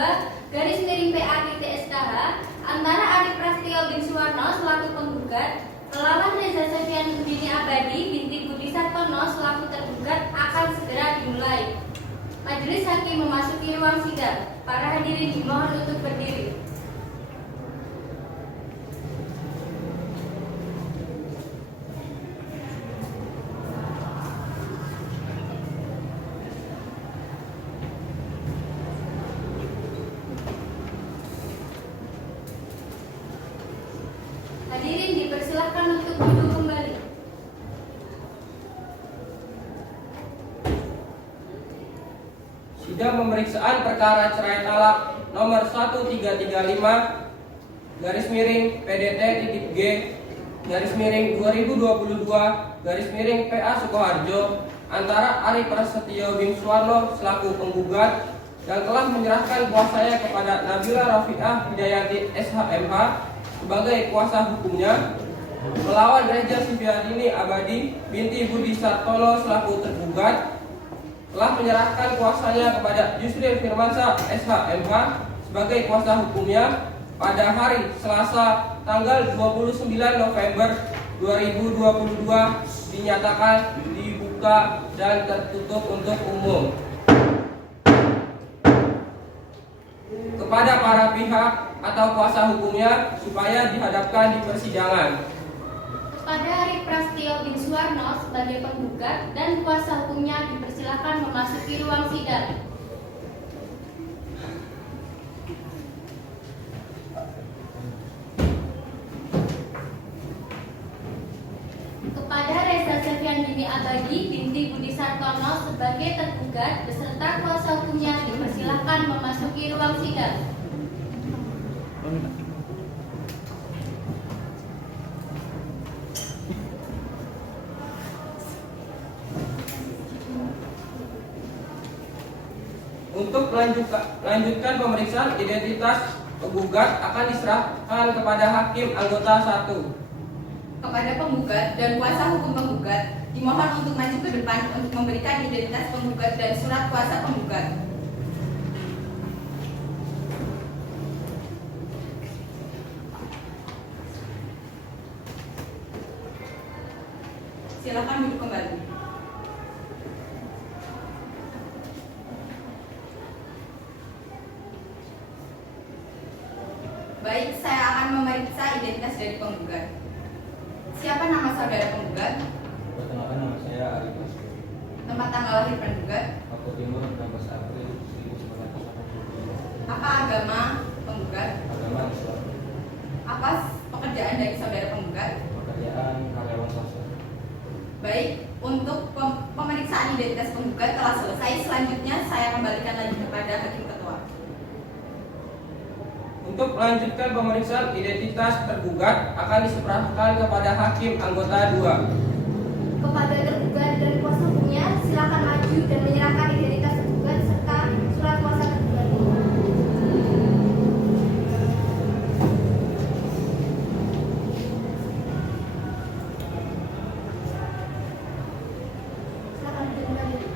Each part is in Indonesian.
2/PA.SKH antara Ari Prasetyo bin Suwarno selaku penggugat melawan Reza Septian Bini Abadi binti Budi Sartono selaku tergugat akan segera dimulai. Majelis Hakim memasuki ruang sidang. Para hadirin dimohon untuk berdiri. Hadirin dipersilahkan untuk duduk kembali. Sidang pemeriksaan perkara cerai talak nomor 1335 PDT-G 2022 PA antara Ari Prasetyo bin Suwarno selaku penggugat yang telah menyerahkan kuasanya kepada Nabila Rafi'ah Hidayati SHMH sebagai kuasa hukumnya melawan Reza Septian Abadi binti Budi Sartono selaku tergugat telah menyerahkan kuasanya kepada Yusril Firmansyah SHMH sebagai kuasa hukumnya pada hari Selasa tanggal 29 November 2022 dinyatakan dibuka dan tertutup untuk umum. Kepada para pihak atau kuasa hukumnya supaya dihadapkan di persidangan. Kepada Ari Prasetyo bin Suwarno sebagai penggugat dan kuasa hukumnya dipersilakan memasuki ruang sidang. Kepada Reza Septian Bini Abadi binti Budi Sartono sebagai tergugat beserta kuasa hukumnya dipersilakan memasuki ruang sidang. Untuk melanjutkan pemeriksaan identitas penggugat akan diserahkan kepada hakim anggota 1. Kepada penggugat dan kuasa hukum penggugat dimohon untuk maju ke depan untuk memberikan identitas penggugat dan surat kuasa penggugat. Silakan duduk kembali. Baik, saya akan memeriksa identitas dari penggugat. Siapa nama saudara penggugat? Perkenalkan, nama saya Ari Prasetyo. Tempat tanggal lahir penggugat? Papua Timur, 16 April 1982. Apa agama penggugat? Agama Islam. Apa pekerjaan dari saudara penggugat? Pekerjaan karyawan swasta. Baik, untuk pemeriksaan identitas penggugat telah selesai. Selanjutnya saya kembalikan lagi kepada hakim ketua. Untuk melanjutkan pemeriksaan identitas tergugat akan diserahkan kepada hakim anggota 2. Kepada tergugat dan kuasa hukumnya silakan maju dan menyerahkan identitas tergugat serta surat kuasa tergugat. Silakan duduk kembali.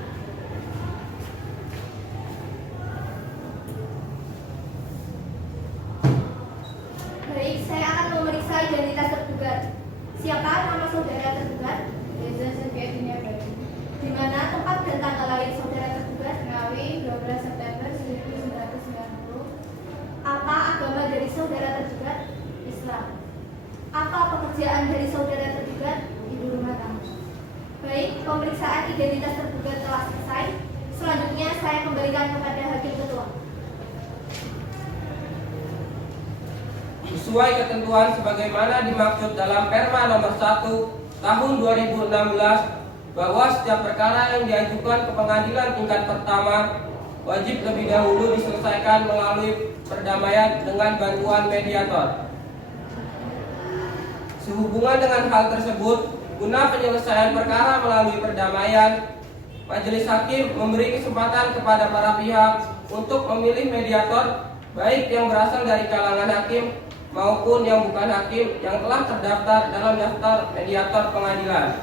Baik, saya akan memeriksa identitas tergugat. Siapa nama saudara tergugat? Reza Septian Bini Abadi. Di mana tempat dan tanggal lahir saudara tergugat? Ngawi, 12 September 1990. Apa agama dari saudara tergugat? Islam. Apa pekerjaan dari saudara tergugat? Ibu rumah tangga. Baik, pemeriksaan identitas tergugat telah selesai. Selanjutnya saya kembalikan kepada hakim ketua. Sesuai ketentuan sebagaimana dimaksud dalam Perma nomor 1 tahun 2016 bahwa setiap perkara yang diajukan ke pengadilan tingkat pertama wajib lebih dahulu diselesaikan melalui perdamaian dengan bantuan mediator. Sehubungan dengan hal tersebut, guna penyelesaian perkara melalui perdamaian, Majelis Hakim memberi kesempatan kepada para pihak untuk memilih mediator baik yang berasal dari kalangan hakim maupun yang bukan hakim yang telah terdaftar dalam daftar mediator pengadilan.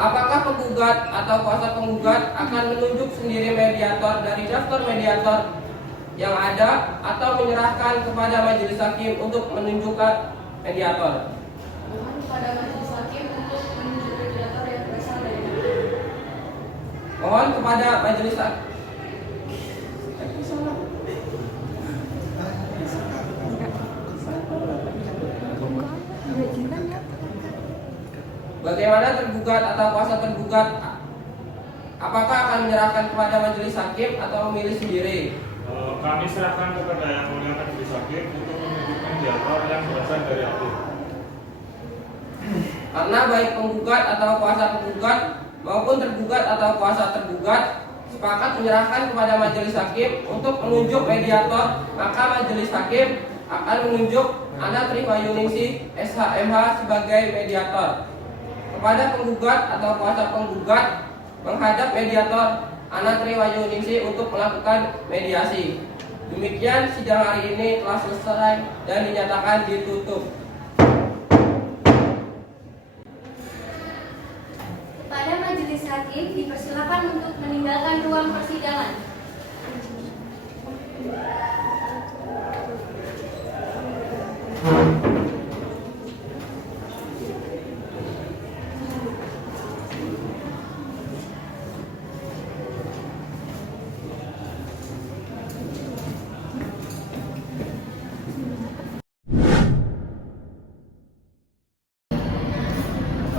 apakah penggugat atau kuasa penggugat akan menunjuk sendiri mediator dari daftar mediator yang ada atau menyerahkan kepada majelis hakim untuk menunjukkan mediator? Mohon kepada majelis hakim untuk menunjuk mediator yang berasal dari Mohon kepada majelis hakim. Bagaimana tergugat atau kuasa tergugat? Apakah akan menyerahkan kepada majelis hakim atau memilih sendiri? Kami serahkan kepada yang mulia majelis hakim untuk menunjuk mediator yang berasal dari hakim. Karena baik penggugat atau kuasa penggugat maupun tergugat atau kuasa tergugat sepakat menyerahkan kepada majelis hakim untuk menunjuk mediator, maka majelis hakim akan menunjuk Ana Triwayuningsih SHMH sebagai mediator. Kepada penggugat atau kuasa penggugat menghadap mediator Ana Triwayuningsih untuk melakukan mediasi. Demikian sidang hari ini telah selesai dan dinyatakan ditutup. Kepada majelis hakim dipersilakan untuk meninggalkan ruang persidangan.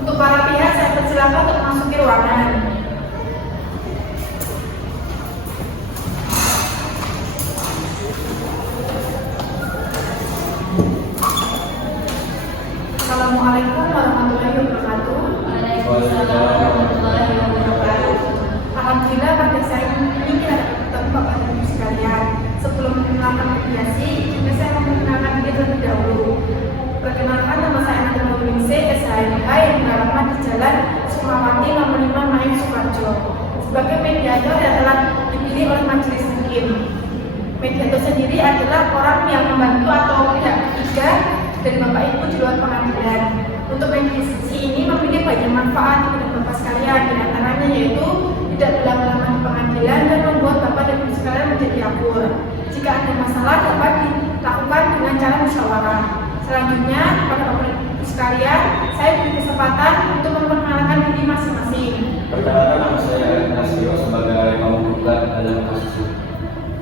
Untuk para pihak, saya persilakan untuk memasuki ruangan. Assalamualaikum warahmatullahi wabarakatuh. Waalaikumsalam warahmatullahi wabarakatuh. Alhamdulillah pada saat ini kita bertemu Bapak dan Ibu sekalian. Sebelum melakukan mediasi, juga saya memperkenalkan diri terlebih dahulu. Perkenalkan, nama saya Ana Triwayuningsih SHMH yang beralamat di Jalan Sukmawati nomor 5 Mayang Sukoharjo sebagai mediator yang telah dipilih oleh majelis hakim. Mediator sendiri adalah orang yang membantu atau pihak ketiga dari Bapak Ibu di luar pengadilan. Untuk mediasi ini memiliki banyak manfaat kepada Bapak sekalian, di antaranya yaitu tidak berlama-lama di pengadilan dan membuat Bapak dan Ibu sekalian menjadi akur. Jika ada masalah dapat dilakukan dengan cara musyawarah. Selanjutnya, kepada Bapak dan Ibu sekalian, saya beri kesempatan untuk memperkenalkan diri masing-masing. Perkenalkan, nama saya Arif Nasio sebagai penggugat dalam kasus ini.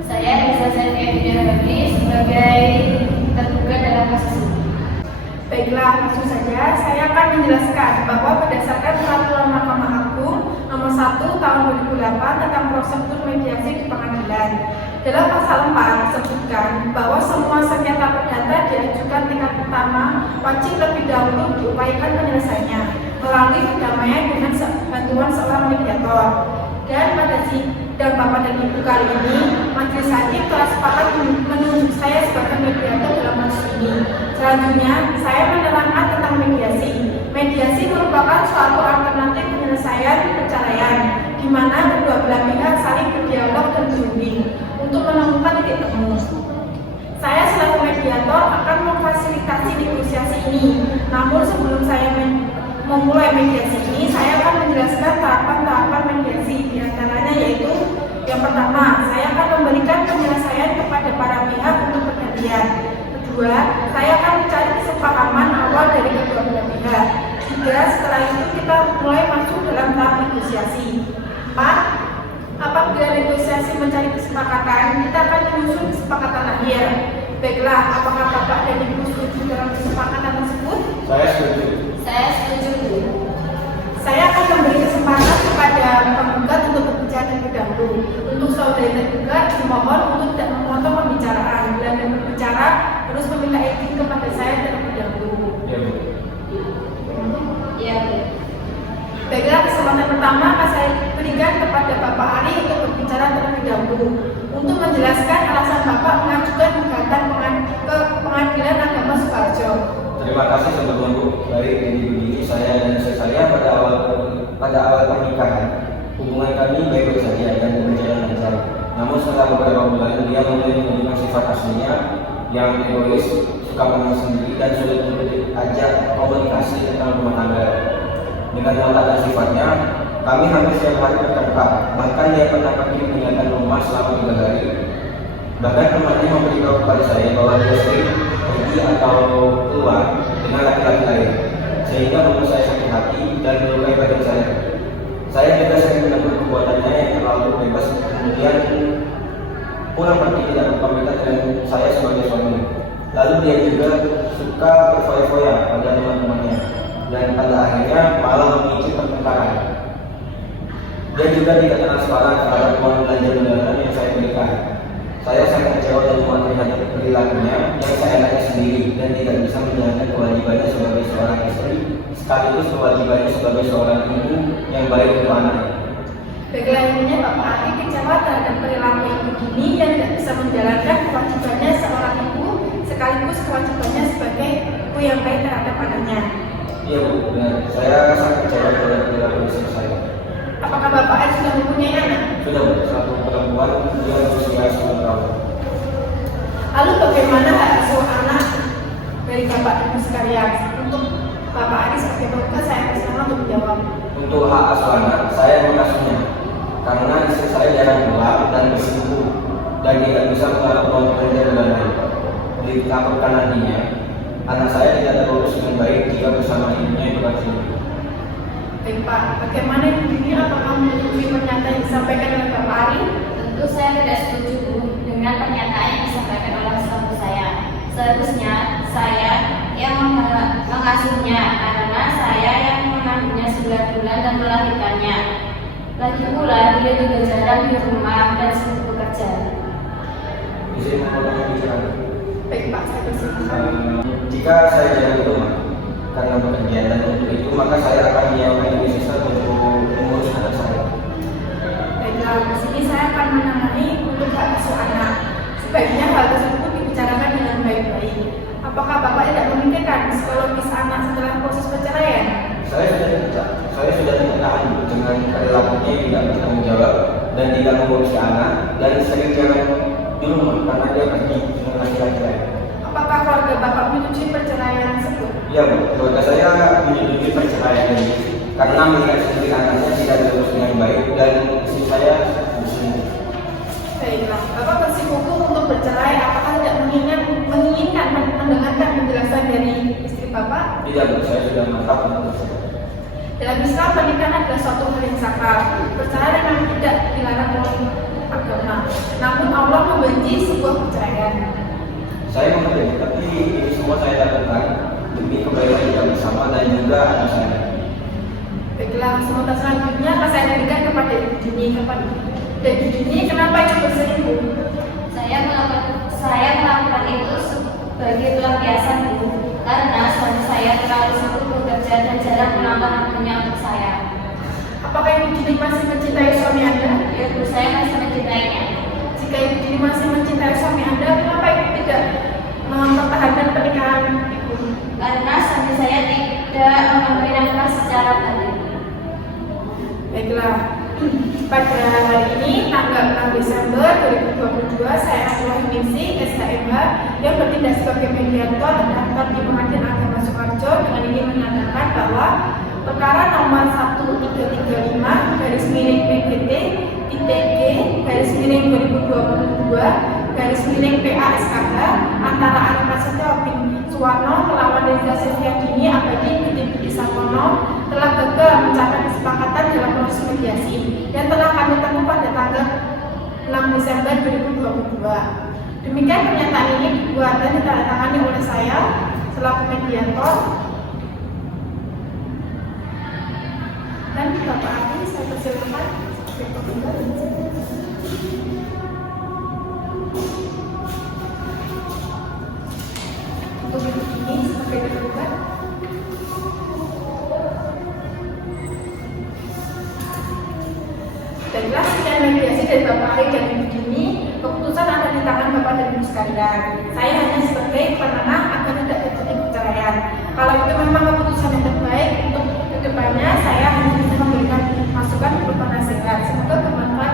Saya Reza Zainal sebagai tergugat dalam kasus ini. Baiklah, langsung saja saya akan menjelaskan bahwa berdasarkan Peraturan Mahkamah Agung Nomor 1 Tahun 2008 tentang prosedur mediasi di pengadilan. Dalam pasal 4 disebutkan bahwa semua sengketa perdata diajukan tingkat pertama wajib lebih dahulu diupayakan penyelesaiannya melalui perdamaian dengan bantuan seorang mediator. Dan pada sidang Bapak dan Ibu kali ini, majelis hakim telah sepakat menunjuk saya sebagai mediator dalam kasus ini. Selanjutnya, saya menerangkan tentang mediasi. Mediasi merupakan suatu alternatif penyelesaian perceraian, di mana kedua belah pihak saling berdialog dan berunding untuk menemukan titik temu. Saya selaku mediator akan memfasilitasi negosiasi ini. Namun sebelum saya memulai mediasi ini, saya akan menjelaskan tahapan-tahapan mediasi. Di antaranya yaitu yang pertama, saya akan memberikan penyelesaian kepada para pihak untuk pergantian. Kedua, saya akan mencari kesepahaman awal dari kedua belah pihak. Tiga, setelah itu kita mulai masuk dalam tahap negosiasi. 4, apabila negosiasi mencari kesepakatan, kita akan menyusun kesepakatan akhir. Baiklah, apakah Bapak dan Ibu setuju dalam kesepakatan tersebut? Saya setuju. Saya setuju. Saya akan memberi kesempatan kepada penggugat untuk berbicara terlebih dahulu. Untuk saudari tergugat, dimohon untuk tidak memotong pembicaraan. Bila Anda berbicara, terus meminta izin kepada saya terlebih dahulu. Ya, Bu. Ya, Bu. Baiklah, kesempatan pertama akan saya berikan kepada Bapak Ali untuk berbicara terlebih dahulu untuk menjelaskan alasan Bapak mengajukan gugatan ke Pengadilan Agama Sukoharjo. Terima kasih sebelumnya, Bu. Baik, ini begini, saya dan istri saya pada awal pernikahan hubungan kami baik-baik saja dan berjalan lancar. Namun setelah beberapa bulan dia mulai menunjukkan sifat aslinya yang egois, suka menang sendiri dan sulit untuk diajak komunikasi tentang rumah tangga. Dengan watak dan sifatnya, kami hampir setiap hari bertengkar. Bahkan dia pernah pergi meninggalkan rumah selama 3 hari. Bahkan temannya memberitahu kepada saya bahwa dia sering pergi atau keluar dengan laki-laki lain, sehingga membuat saya sakit hati dan melukai badan saya. Saya juga sering menegur perbuatannya yang terlalu bebas, kemudian pulang pergi tidak berpamitan dengan saya sebagai suami. Lalu dia juga suka berfoya-foya pada teman-temannya, dan pada akhirnya malah memicu pertengkaran. Dia juga tidak transparan terhadap uang belanja bulanan yang saya berikan. Saya sangat kecewa dan muak terhadap perilakunya yang seenaknya sendiri dan tidak bisa menjalankan kewajibannya sebagai seorang istri, sekaligus kewajibannya sebagai seorang ibu yang baik untuk anaknya. Baiklah, intinya Bapak Ari kecewa terhadap perilaku yang begini dan tidak bisa menjalankan kewajibannya seorang ibu sekaligus kewajibannya sebagai ibu yang baik terhadap anaknya. Iya Bu, benar. Saya sangat kecewa terhadap perilaku istri saya. Apakah Bapak Ari sudah mempunyai anak? Sudah Bu, satu perempuan dia berusia 9 tahun. Lalu bagaimana hak asuh anak dari Bapak Ibu sekalian? Untuk Bapak Ari sebagai dokter, saya persilakan untuk menjawab. Untuk hak asuh anak, saya mengasuhnya karena istri saya jarang pulang dan bersibuk dan tidak bisa melakukan kerja dengan baik. Ditakutkan nantinya, anak saya tidak terurus dengan baik jika bersama ibunya itu kasih. Baik Pak, bagaimana ini apakah menyetujui pernyataan yang disampaikan oleh Bapak Ari? Tentu saya tidak setuju Bu, dengan pernyataan yang disampaikan oleh suami saya. Seharusnya saya yang mengasuhnya karena saya yang mengandungnya 9 bulan dan melahirkannya. Lagi pula dia juga jarang di rumah dan sibuk bekerja. Bisa memotong bicara. Baik Pak, saya persilakan. Jika saya jarang di rumah karena bekerja dan untuk itu maka saya akan menyiapkan ibu siswa untuk mengurus anak saya. Baiklah, di sini saya akan menangani untuk hak asuh anak. Sebaiknya hal tersebut dibicarakan dengan baik-baik. Apakah Bapak tidak memikirkan psikologis anak setelah proses perceraian? Saya sudah tidak tahan dengan perilakunya yang tidak bertanggung jawab dan tidak mengurusi anak dan sering jarang di rumah karena dia pergi dengan laki-laki lain. Apakah keluarga Bapak menyetujui perceraian tersebut? Iya Bu, keluarga saya menyetujui perceraian ini karena melihat sendiri anaknya tidak diurus dengan baik dan istri saya berselingkuh. Baiklah, Bapak bersikukuh untuk bercerai. Apakah tidak menginginkan mendengarkan penjelasan dari istri Bapak? Tidak Bu, saya sudah mantap untuk bercerai. Dalam Islam, pernikahan adalah suatu hal yang sakral. Perceraian memang tidak dilarang oleh agama. Namun Allah membenci sebuah perceraian. Saya mengerti, tapi ini semua saya lakukan demi kebaikan kita bersama dan juga anak saya. Baiklah, sementara selanjutnya akan saya berikan kepada Ibu Dini. Dan Ibu Dini, kenapa itu berselingkuh? Saya melakukan itu sebagai pelampiasan Bu, karena suami saya terlalu sibuk bekerja dan jarang meluangkan waktunya untuk saya. Apakah Ibu Dini masih mencintai suami Anda? Ya Bu, saya masih mencintainya. Jika Ibu Dini masih mencintai suami Anda, kenapa Ibu tidak mempertahankan pernikahan Ibu? Karena suami saya tidak memberi nafkah secara baik. Baiklah, pada hari ini tanggal 6 Desember 2022 saya Abdullah Ningsih SHMH yang bertindak sebagai mediator terdaftar di Pengadilan Agama Sukoharjo dengan ini menyatakan bahwa perkara nomor 1335 garis miring PGT ITG garis miring 2022 garis miring PASKH antara Ari Prasetyo bin Suwarno melawan Reza Sylviadini Abadi Budi Sapono telah gagal mencapai kesepakatan dalam proses mediasi yang telah kami tempuh pada tanggal 6 Desember 2022. Demikian pernyataan ini dibuat dan ditandatangani oleh saya selaku mediator dan Bapak Ari, saya persilakan sebagai penggugat. Untuk ini sebagai penggugat. Baiklah, sekian mediasi dari Bapak Ari dan Ibu Dini. Keputusan ada di tangan Bapak dan Ibu sekalian. Saya hanya sebagai penengah agar tidak terjadi perceraian. Kalau itu memang keputusan yang terbaik untuk kedepannya, saya hanya bisa memberikan masukan berupa nasihat. Semoga bermanfaat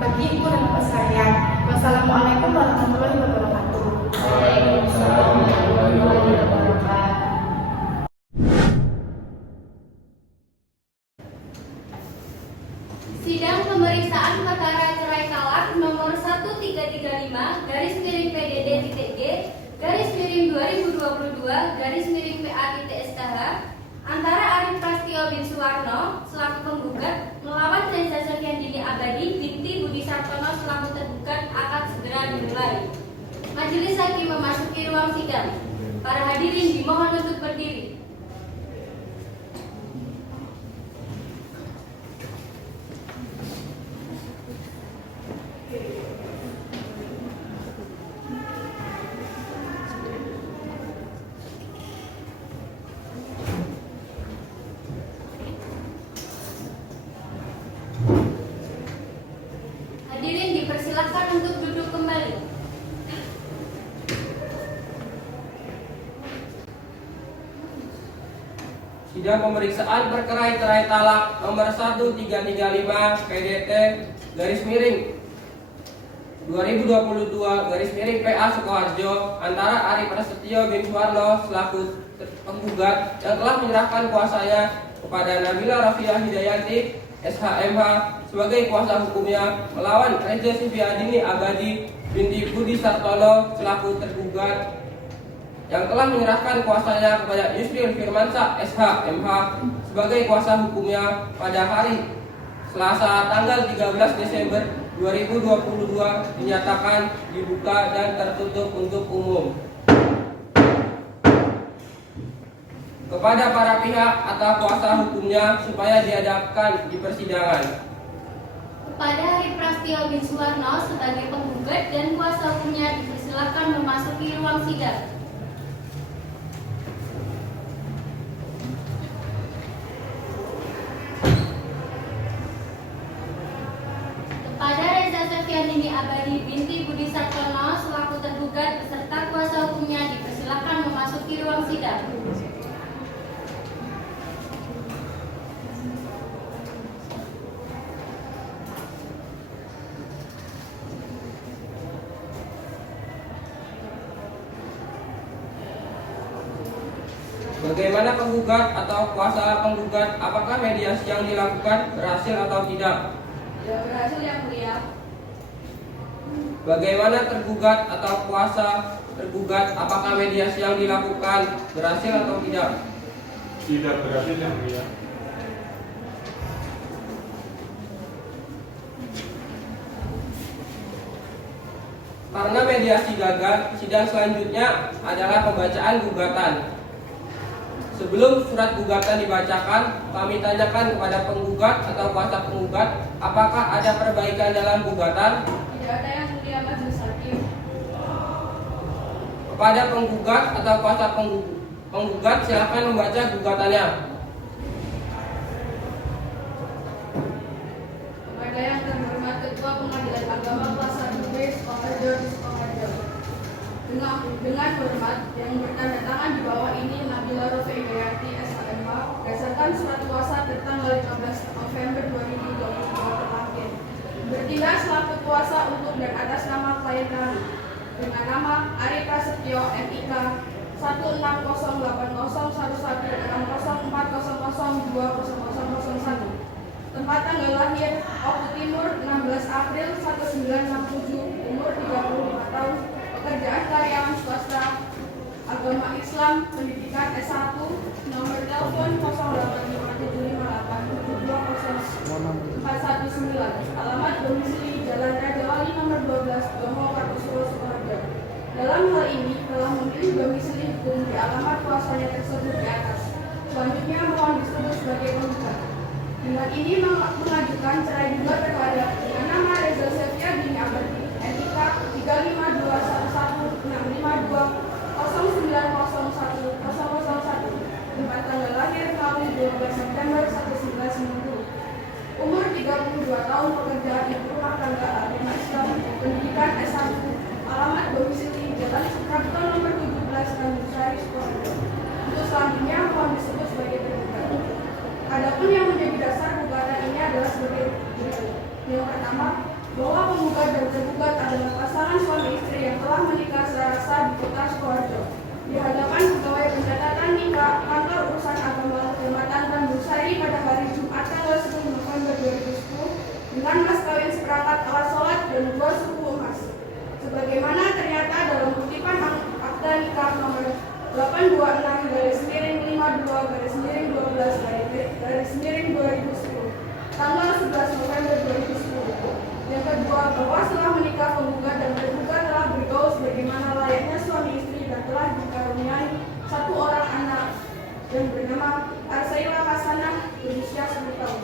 bagi Ibu dan Bapak sekalian. Wassalamualaikum warahmatullahi wabarakatuh. Waalaikumsalam. pemeriksaan perkara cerai talak nomor 1355/PDD-PA-2022/PA-SKH antara Arif Prastio bin Suwarno selaku penggugat melawan Reza Sofiandini Abadi binti Budi Sartono selaku tergugat akan segera dimulai. Majelis Hakim memasuki ruang sidang. Para hadirin dimohon untuk berdiri. Hadirin dipersilakan untuk duduk kembali. Sidang pemeriksaan perkara cerai talak nomor 1335 PDT /2022/PA Sukoharjo antara Arif Prasetyo bin Suwarno selaku penggugat yang telah menyerahkan kuasanya kepada Nabila Rafiah Hidayanti SHMH sebagai kuasa hukumnya melawan Reza Sofiandini Abadi binti Budi Sartono selaku tergugat yang telah menyerahkan kuasanya kepada Yusril Firmansyah SHMH sebagai kuasa hukumnya pada hari Selasa tanggal 13 Desember 2022 dinyatakan dibuka dan tertutup untuk umum. Kepada para pihak atau kuasa hukumnya supaya dihadapkan di persidangan. Kepada Arif Prastio bin Suwarno sebagai penggugat dan kuasa hukumnya dipersilakan memasuki ruang sidang. Kepada Reza Sofiandini Abadi binti Budi Sartono selaku tergugat beserta kuasa hukumnya dipersilakan memasuki ruang sidang. Bagaimana penggugat atau kuasa penggugat, apakah mediasi yang dilakukan berhasil atau tidak? Tidak berhasil yang mulia. Bagaimana tergugat atau kuasa tergugat, apakah mediasi yang dilakukan berhasil atau tidak? Tidak berhasil yang mulia. Karena mediasi gagal, sidang selanjutnya adalah pembacaan gugatan. Sebelum surat gugatan dibacakan, kami tanyakan kepada penggugat atau kuasa penggugat, apakah ada perbaikan dalam gugatan? Tidak ada yang mulia majelis hakim. Kepada penggugat atau kuasa penggugat, silakan membaca gugatannya. Kepada yang terhormat Ketua Pengadilan Agama Kelas 1B Sukoharjo di Sukoharjo. Dengan hormat yang bertanda tangan di bawah ini Nabila Rafiah Hidayanti SHMH berdasarkan surat kuasa tertanggal 15 November 2022 terlahir. Bertindak selaku kuasa untuk dan atas nama klien kami dengan nama Arif Prasetyo MIK 16080116040200001. Tempat tanggal lahir Oku Timur 16 April 1967, umur 35 tahun, pekerjaan karyawan swasta, agama Islam, pendidikan S1, nomor telepon 085758720419, alamat domisili Jalan Raja Wali nomor 12, Domo Kartosuro Sukoharjo. Dalam hal ini telah memilih domisili hukum di alamat kuasanya tersebut di atas. Selanjutnya mohon disebut sebagai penggugat. Dengan ini mengajukan cerai juga kepada dengan nama Reza Sofiandini Abadi NIK 3521109010001, tempat tanggal lahir tahun 12 September 1990, umur 32 tahun, pekerjaan ibu rumah tangga, agama Islam, pendidikan S1, alamat domisili Jalan Suprapto nomor 17 Tanjung Sari Sukoharjo. Untuk selanjutnya mohon disebut sebagai penggugat. Adapun yang menjadi dasar gugatan ini adalah sebagai berikut. Yang pertama, bahwa penggugat dan tergugat adalah pasangan suami istri yang telah menikah secara sah di Kota Sukoharjo. Di hadapan pegawai pencatatan nikah Kantor Urusan Agama Kecamatan Tanjung Sari pada hari Jumat tanggal 10 November 2010, dengan mas kawin seperangkat alat sholat dan 2 suku emas. Sebagaimana ternyata dalam kutipan akta nikah nomor 826-52-12-2010 tanggal 11 November 2010. Yang kedua, bahwa setelah menikah penggugat dan tergugat telah bergaul sebagaimana layaknya suami istri dan telah dikaruniai 1 orang anak yang bernama Arsaila Hasanah berusia 10 tahun.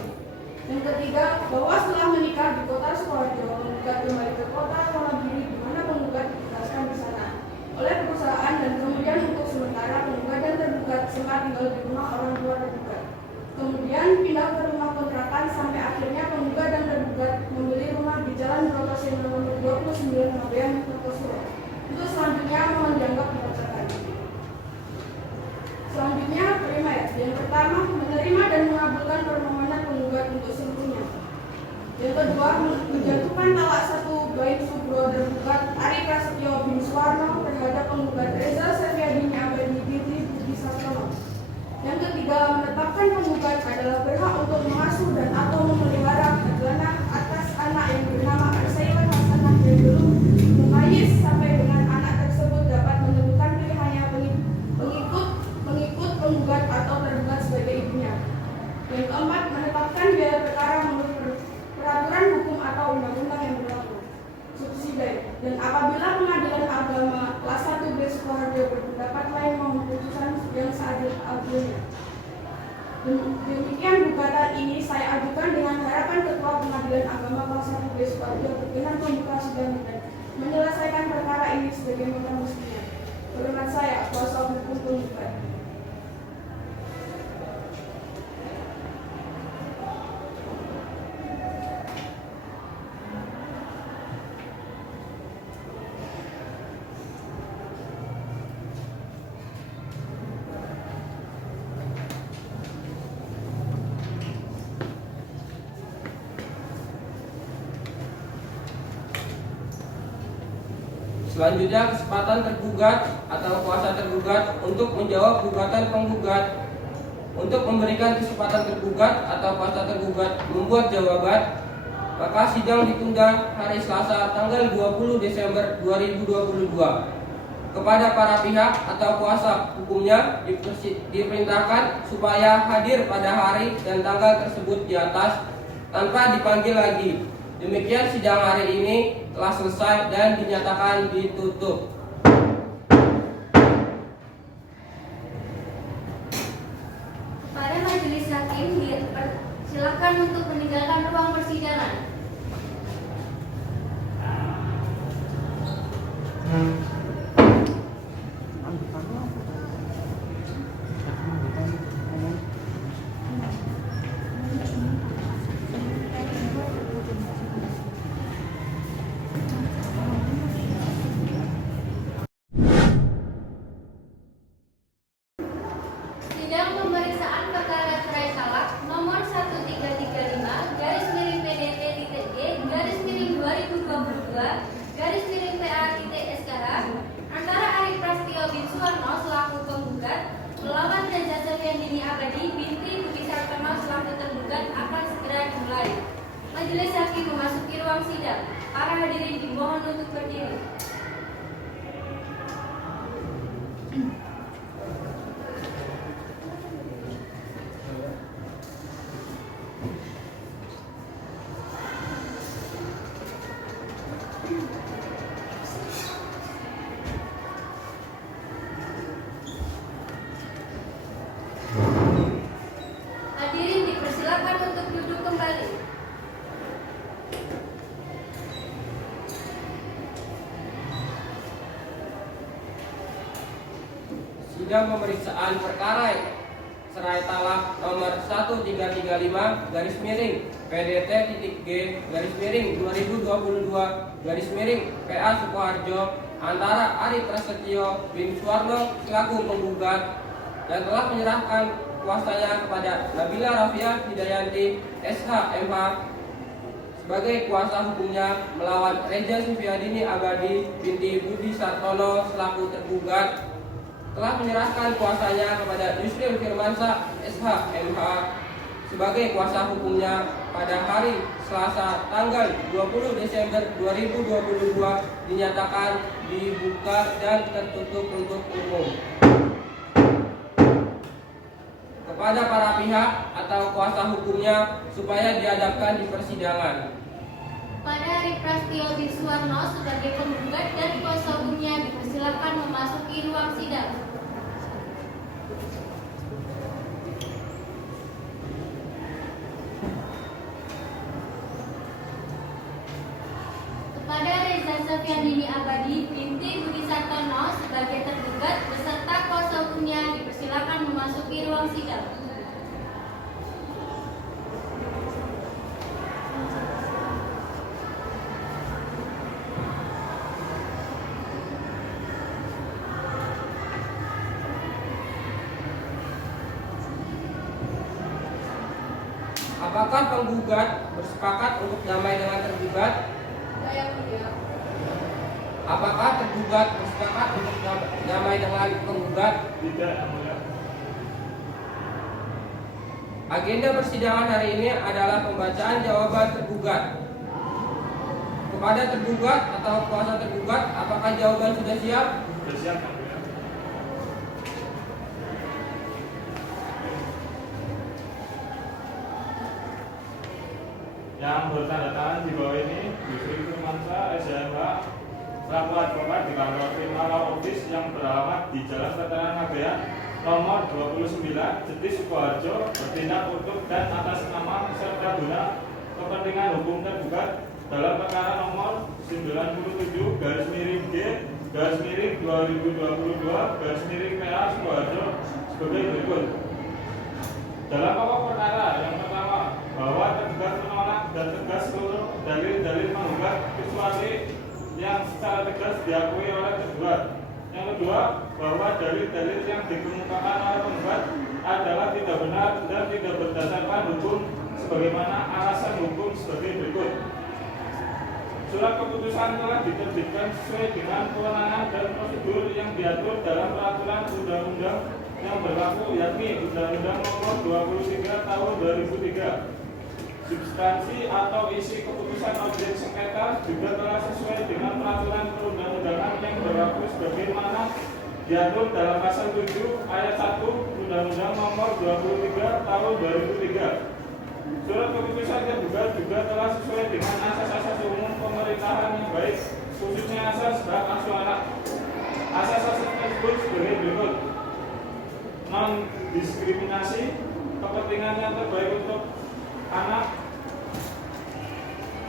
Yang ketiga, bahwa setelah menikah di kota Sukoharjo, penggugat kembali ke kota Wonogiri di mana penggugat ditugaskan di sana oleh perusahaan, dan kemudian untuk sementara penggugat dan tergugat sempat tinggal di rumah orang tua tergugat. Kemudian pindah ke rumah kontrakan sampai akhirnya penggugat dan tergugat membeli rumah di Jalan Brotoseno nomor 29 Ngabean, Kartosuro. Untuk selanjutnya mohon dianggap dibacakan. Selanjutnya primer. Yang pertama, menerima dan mengabulkan permohonan penggugat untuk seluruhnya. Yang kedua, menjatuhkan talak 1 baik subro tergugat Ari Prasetyo bin Suwarno terhadap penggugat Reza Setiadini Abadi binti Budi Sartono. Yang ketiga, menetapkan penggugat adalah berhak untuk mengasuh dan atau memelihara hajana atas anak yang bernama Arsaila Hasanah yang belum memayis sampai dengan anak tersebut dapat menentukan pilihannya pengikut penggugat atau tergugat sebagai ibunya. Yang keempat, menetapkan biaya perkara menurut peraturan hukum atau undang-undang yang berlaku. Subsidi. Dan apabila pengadilan agama kelas 1 B Sukoharjo berpendapat lain mohon putusan yang seadil-adilnya. Demikian gugatan ini saya ajukan dengan harapan Ketua Pengadilan Agama kelas 1 B Sukoharjo berkenan membuka sidang dan menyelesaikan perkara ini sebagaimana mestinya. Hormat saya, kuasa hukum penggugat. Selanjutnya, kesempatan tergugat atau kuasa tergugat untuk menjawab gugatan penggugat. Untuk memberikan kesempatan tergugat atau kuasa tergugat membuat jawaban, maka sidang ditunda hari Selasa tanggal 20 Desember 2022. Kepada para pihak atau kuasa hukumnya diperintahkan supaya hadir pada hari dan tanggal tersebut di atas tanpa dipanggil lagi. Demikian sidang hari ini telah selesai dan dinyatakan ditutup. Kepada majelis hakim silakan untuk meninggalkan ruang persidangan. Sidang pemeriksaan perkara cerai talak nomor 1335-PDT-G-2022-PA-SKH antara Ari Prasetyo bin Suwarno selaku penggugat melawan Reza Setiadini Abadi binti Budi Sartono selaku tergugat akan segera dimulai. Majelis hakim memasuki ruang sidang. Para hadirin dimohon untuk berdiri. Hadirin dipersilakan untuk duduk kembali. Sidang pemeriksaan perkara cerai talak nomor 1335-PDT-G-2022-PA Sukoharjo antara Ari Prasetyo bin Suwarno selaku penggugat yang telah menyerahkan kuasanya kepada Nabila Rafiah Hidayanti SH.MH sebagai kuasa hukumnya melawan Reza Setiadini Abadi binti Budi Sartono selaku tergugat telah menyerahkan kuasanya kepada Yusril Firmansyah SH.MH sebagai kuasa hukumnya pada hari Selasa tanggal 20 Desember 2022 dinyatakan dibuka dan tertutup untuk umum. Kepada para pihak atau kuasa hukumnya supaya dihadapkan di persidangan. Pada Hari Prasetyo Biswarno sebagai penggugat dan kuasa hukumnya dipersilakan memasuki ruang sidang. Kepada Reza Sofyandini Abadi binti Budi Sartono sebagai tergugat beserta kuasa hukumnya dipersilakan memasuki ruang sidang. Apakah penggugat bersepakat untuk damai dengan tergugat? Saya mulia. Apakah tergugat bersepakat untuk damai dengan penggugat? Tidak, Yang Mulia. Agenda persidangan hari ini adalah pembacaan jawaban tergugat. Kepada tergugat atau kuasa tergugat, apakah jawaban sudah siap? Sudah siap, Yang Mulia. Yang bertanda tangan di bawah ini Yusri Firmansyah, SMH, selaku advokat di kantor Kriminal Law Office yang beralamat di Jalan Veteran Ngabean nomor 29, Jeti Sukoharjo, bertindak untuk dan atas nama serta guna kepentingan hukum tergugat dalam perkara nomor 97-G/2022/PA sebagai berikut. Dalam pokok perkara yang pertama, bahwa tergugat menolak dan tegas seluruh dalil-dalil penggugat kecuali yang secara tegas diakui oleh tergugat. Yang kedua, bahwa dalil-dalil yang dikemukakan oleh penggugat adalah tidak benar dan tidak berdasarkan hukum sebagaimana alasan hukum sebagai berikut. Surat keputusan telah diterbitkan sesuai dengan kewenangan dan prosedur yang diatur dalam peraturan undang-undang yang berlaku, yakni Undang-Undang Nomor 23 Tahun 2003. Substansi atau isi keputusan objek sengketa juga telah sesuai dengan peraturan perundang-undangan yang berlaku sebagaimana diatur dalam pasal 7 ayat 1 Undang-Undang Nomor 23 Tahun 2003. Surat keputusan tergugat juga telah sesuai dengan asas-asas umum pemerintahan yang baik, khususnya asas hak asuh anak. Asas-asas tersebut sebagai berikut: non-diskriminasi, kepentingan yang terbaik untuk anak,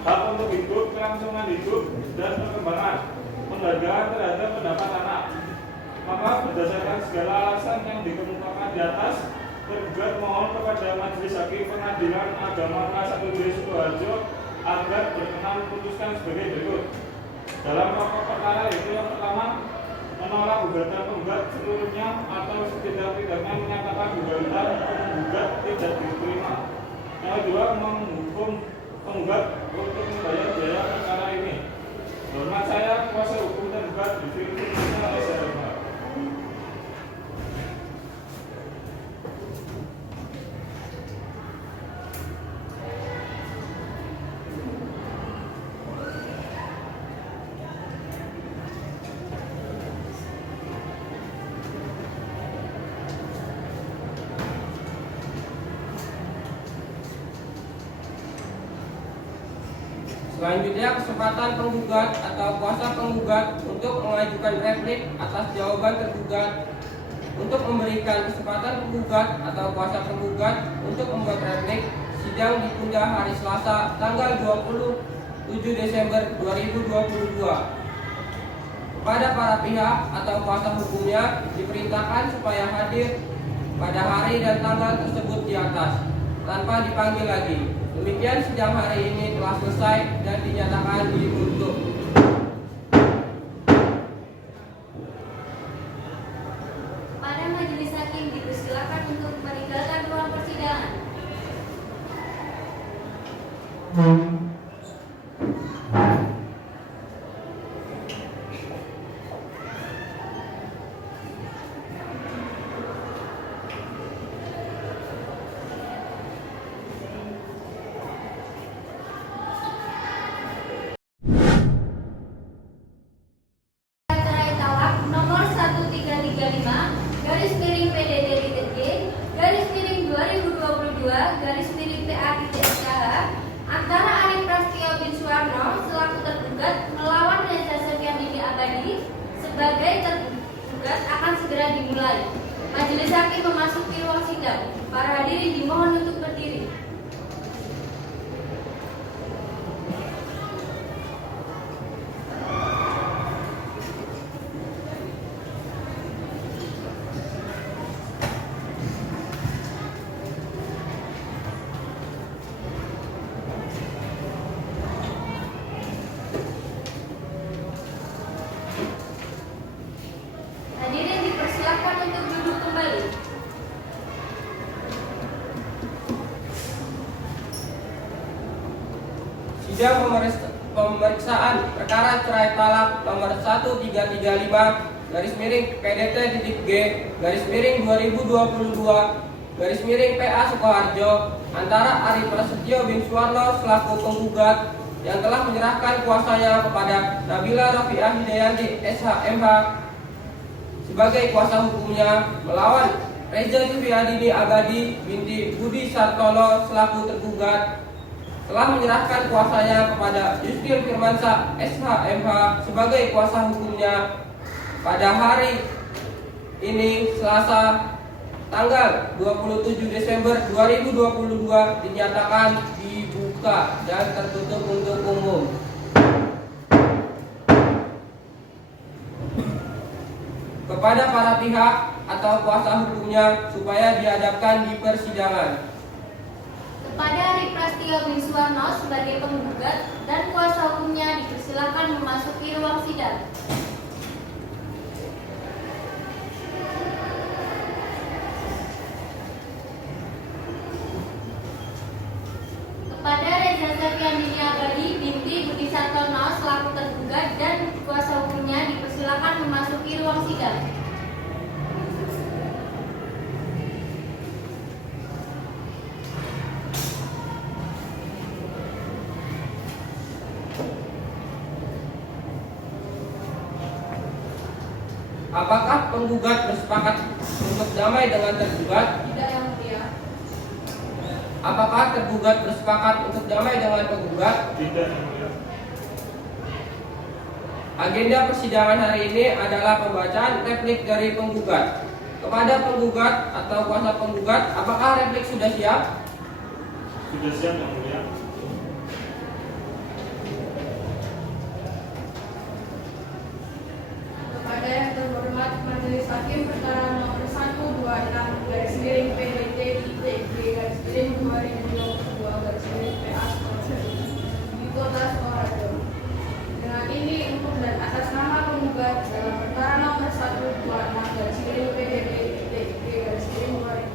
hak untuk hidup, kelangsungan hidup, dan perkembangan, penghargaan terhadap pendapat anak. Maka berdasarkan segala alasan yang dikemukakan di atas, tergugat mohon kepada Majelis Hakim Pengadilan Agama Kelas 1 Jeti Sukoharjo agar berkenan memutuskan sebagai berikut. Dalam pokok perkara itu yang pertama, menolak gugatan penggugat seluruhnya atau setidak-tidaknya menyatakan gugatan penggugat tidak diterima. Yang kedua, menghukum penggugat untuk membayar biaya perkara ini. Hormat saya, kuasa hukum tergugat Yusri Firmansyah, SMH. Selanjutnya, kesempatan penggugat atau kuasa penggugat untuk mengajukan replik atas jawaban tergugat. Untuk memberikan kesempatan penggugat atau kuasa penggugat untuk membuat replik, sidang ditunda hari Selasa tanggal 27 Desember 2022. Kepada para pihak atau kuasa hukumnya diperintahkan supaya hadir pada hari dan tanggal tersebut di atas tanpa dipanggil lagi. Demikian sidang hari ini telah selesai dan dinyatakan ditutup. Pada majelis hakim dipersilakan untuk meninggalkan ruang persidangan. sebagai tergugat akan segera dimulai. Majelis hakim memasuki ruang sidang. Para hadirin dimohon untuk berdiri. Hadirin dipersilakan untuk duduk kembali. Sidang pemeriksaan perkara cerai talak nomor 1335 garis miring PDT titik G garis miring 2022 garis miring PA Sukoharjo antara Ari Prasetyo bin Suwarno selaku penggugat yang telah menyerahkan kuasanya kepada Nabila Rafiah Hidayanti SHMH sebagai kuasa hukumnya melawan Reza Supriyadini Abadi binti Budi Sartono selaku tergugat telah menyerahkan kuasanya kepada Yusril Firmansyah SHMH sebagai kuasa hukumnya pada hari ini Selasa tanggal 27 Desember 2022 dinyatakan dibuka dan tertutup untuk umum. Kepada para pihak atau kuasa hukumnya supaya dihadapkan di persidangan. Kepada Ari Prasetyo bin Suwarno sebagai penggugat dan kuasa hukumnya dipersilakan memasuki ruang sidang. Kepada Reza Septiandini Abadi binti Budi Sartono selaku tergugat dan kuasa hukumnya dipersilakan memasuki ruang sidang. Apakah penggugat bersepakat untuk damai dengan tergugat? Tidak, Yang Mulia. Apakah tergugat bersepakat untuk damai dengan penggugat? Tidak, Yang Mulia. Agenda persidangan hari ini adalah pembacaan replik dari penggugat. Kepada penggugat atau kuasa penggugat, apakah replik sudah siap? Sudah siap, Yang Mulia. Kepada yang terhormat Majelis Hakim perkara nomor 126 garis miring PDT titik G garis miring 2022 garis miring PA di Kota Sukoharjo. Dengan ini untuk dan atas nama penggugat dalam perkara nomor 126 garis miring PDT titik G garis miring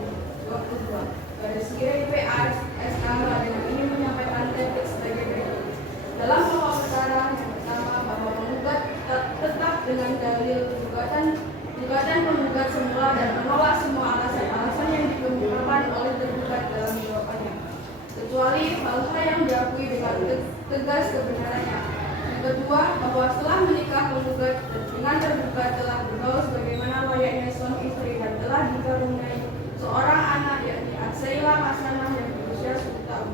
2022 garis miring PA SKH dengan ini menyampaikan replik sebagai berikut. Dalam pokok perkara yang pertama bahwa penggugat tetap dengan dalil gugatan penggugat semula dan menolak semua alasan-alasan yang dikemukakan oleh tergugat dalam jawabannya, kecuali hal-hal yang diakui dengan tegas kebenarannya. Yang kedua, bahwa setelah menikah penggugat dengan tergugat telah bergaul sebagaimana layaknya suami istri dan telah dikaruniai seorang anak yakni Aksaila Hasanah yang berusia 10 tahun.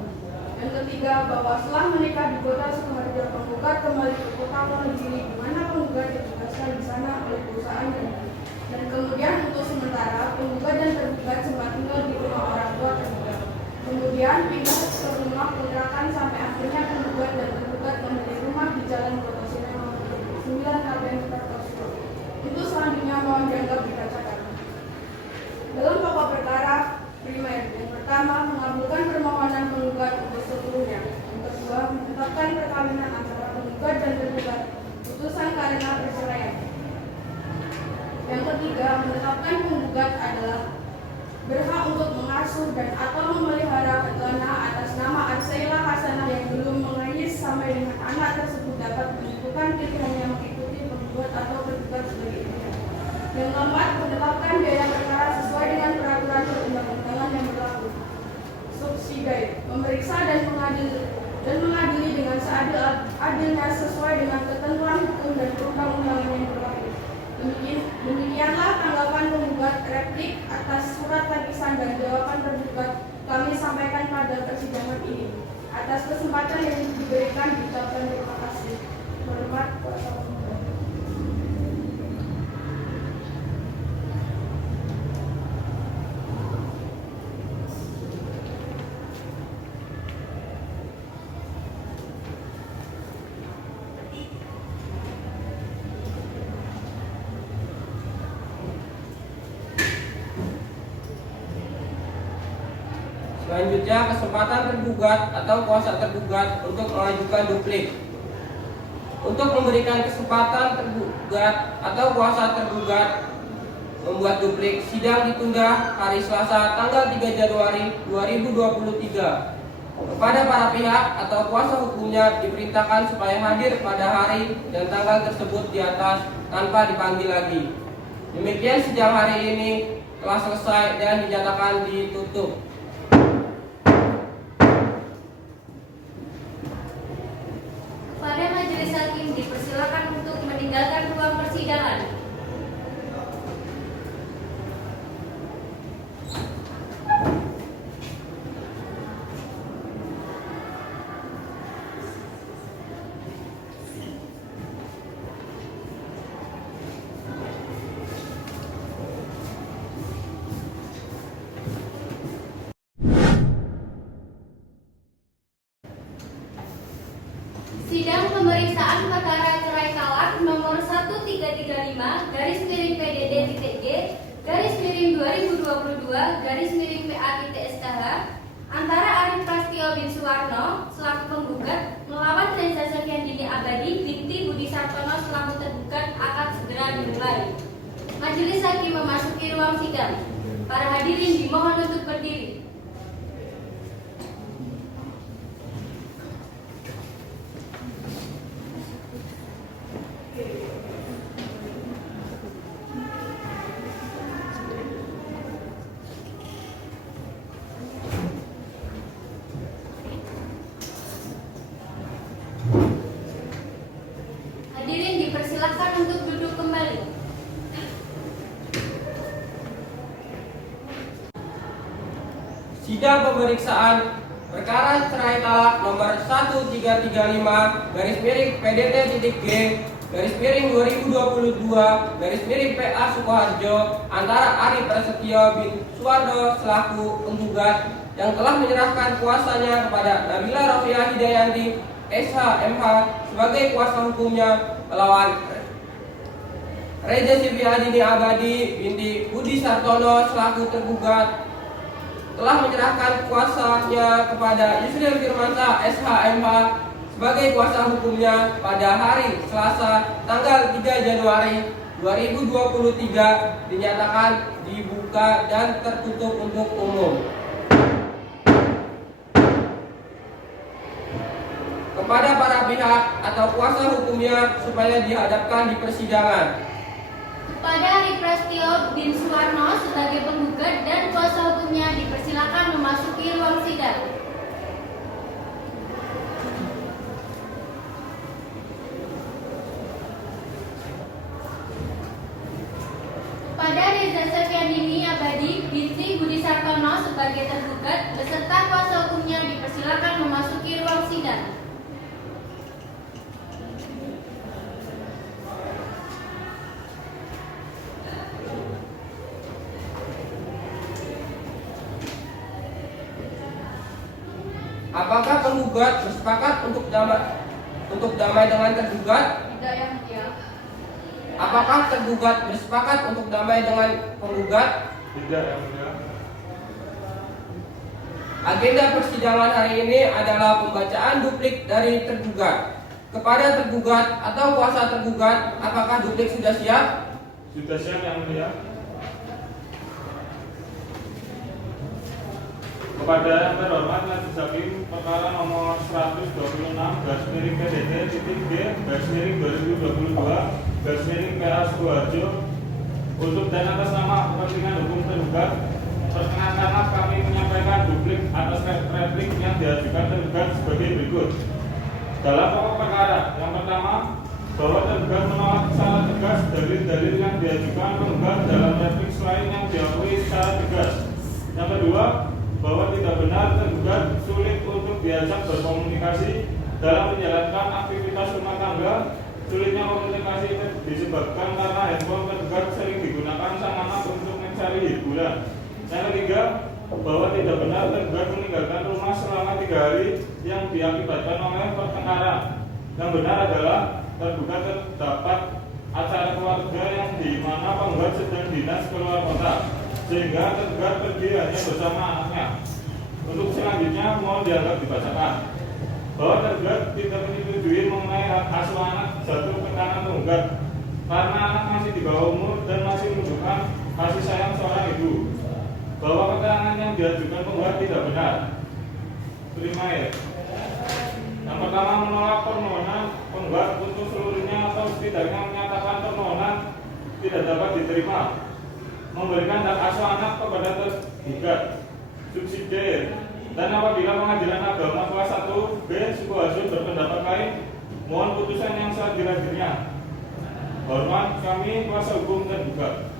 Yang ketiga, bahwa setelah menikah di Kota Sukoharjo, penggugat kembali ke Kota Wonogiri di mana penggugat ditugaskan di sana oleh perusahaan dan kemudian untuk sementara penggugat dan tergugat sempat tinggal di rumah orang tua tergugat. Kemudian pindah ke rumah kontrakan sampai akhirnya penggugat dan tergugat membeli rumah di Jalan Kertosina nomor 9 KPN Kertosina. Itu selanjutnya mohon dianggap dibacakan. Dalam pokok perkara primer, yang pertama mengabulkan permohonan penggugat untuk seluruhnya. Yang kedua menetapkan perkawinan antara penggugat dan tergugat putusan karena perceraian. Yang ketiga menetapkan penggugat adalah berhak untuk mengasuh dan atau memelihara ketuhanan atas nama Aksaila Hasanah yang belum mengayis sampai dengan anak tersebut dapat menentukan pilihannya mengikuti penggugat atau tergugat sebagai ibunya. Yang keempat menetapkan biaya perkara sesuai dengan peraturan perundang-undangan yang berlaku. Subsidai memeriksa dan mengadili dengan seadil-adilnya sesuai dengan ketentuan hukum dan perundang-undangan yang berlaku. Demikianlah tanggapan penggugat replik atas surat lapisan dan jawaban tergugat kami sampaikan pada persidangan ini. Atas kesempatan yang diberikan diucapkan terima kasih. Hormat kuasa penggugat. Selanjutnya, kesempatan tergugat atau kuasa tergugat untuk mengajukan duplik. Untuk memberikan kesempatan tergugat atau kuasa tergugat membuat duplik, sidang ditunda hari Selasa tanggal 3 Januari 2023. Kepada para pihak atau kuasa hukumnya diperintahkan supaya hadir pada hari dan tanggal tersebut di atas tanpa dipanggil lagi. Demikian sidang hari ini telah selesai dan dinyatakan ditutup. Pada majelis hakim dipersilakan untuk meninggalkan ruang persidangan. Sidang pemeriksaan perkara cerai talak nomor 135/PDD-G/2022/PA-SKH antara Arif Prastio bin Suwarno selaku penggugat melawan Reza Sofiandini Abadi binti Budi Sartono selaku tergugat akan segera dimulai. Majelis hakim memasuki ruang sidang. Para hadirin dimohon untuk berdiri. Hadirin dipersilakan untuk duduk kembali. Sidang pemeriksaan perkara cerai talak nomor 135/PDT.G/2022/PA Sukoharjo antara Arif Prasetyo bin Suwarno selaku penggugat yang telah menyerahkan kuasanya kepada Nabila Rofiah Hidayanti SH.MH sebagai kuasa hukumnya melawan Reza Sofiandini Abadi binti Budi Sartono selaku tergugat telah menyerahkan kuasanya kepada Yusril Firmansyah SH.MH sebagai kuasa hukumnya pada hari Selasa tanggal 3 Januari 2023 dinyatakan dibuka dan tertutup untuk umum. Kepada para pihak atau kuasa hukumnya supaya dihadapkan di persidangan. Kepada Arif Prastio bin Suwarno sebagai penggugat dan kuasa hukumnya dipersilakan memasuki ruang sidang. Kepada Reza Sofiandini Abadi binti Budi Sartono sebagai tergugat beserta kuasa hukumnya dipersilakan memasuki ruang sidang. Apakah penggugat bersepakat untuk damai dengan tergugat? Tidak, yang mulia. Apakah tergugat bersepakat untuk damai dengan penggugat? Tidak, yang mulia. Agenda persidangan hari ini adalah pembacaan duplik dari tergugat. Kepada tergugat atau kuasa tergugat, apakah duplik sudah siap? Sudah siap, yang mulia. Kepada yang terhormat Majelis Hakim perkara nomor 126/PDT.G/2022/PA untuk dan atas nama kepentingan hukum tergugat, perkenankanlah kami menyampaikan duplik atas replik yang diajukan tergugat sebagai berikut. Dalam pokok perkara, yang pertama, bahwa tergugat menolak secara tegas dalil-dalil yang diajukan penggugat dalam replik selain yang diakui secara tegas. Yang kedua, bahwa tidak benar tergugat sulit untuk diajak berkomunikasi dalam menjalankan aktivitas rumah tangga. Sulitnya komunikasi disebabkan karena handphone tergugat sering digunakan sang anak untuk mencari hiburan. Yang ketiga, bahwa tidak benar tergugat meninggalkan rumah selama 3 hari yang diakibatkan oleh pertengkaran. Yang benar adalah tergugat terdapat acara keluarga yang di mana penggugat sedang dinas keluar kota, sehingga tergugat pergi hanya bersama anaknya. Untuk selanjutnya mohon dianggap dibacakan bahwa tergugat tidak menyetujui mengenai hak asuh anak jatuh ke tangan penggugat karena anak masih di bawah umur dan masih menunjukkan kasih sayang seorang ibu, bahwa keterangan yang diajukan penggugat tidak benar. Terima ya. Yang pertama, menolak permohonan penggugat untuk seluruhnya atau setidaknya menyatakan permohonan tidak dapat diterima. Memberikan hak asuh anak kepada tergugat. Subsidiar. Dan apabila Pengadilan Agama kelas 1B Sukoharjo berpendapat lain, mohon putusan yang seadil-adilnya. Hormat kami kuasa hukum tergugat.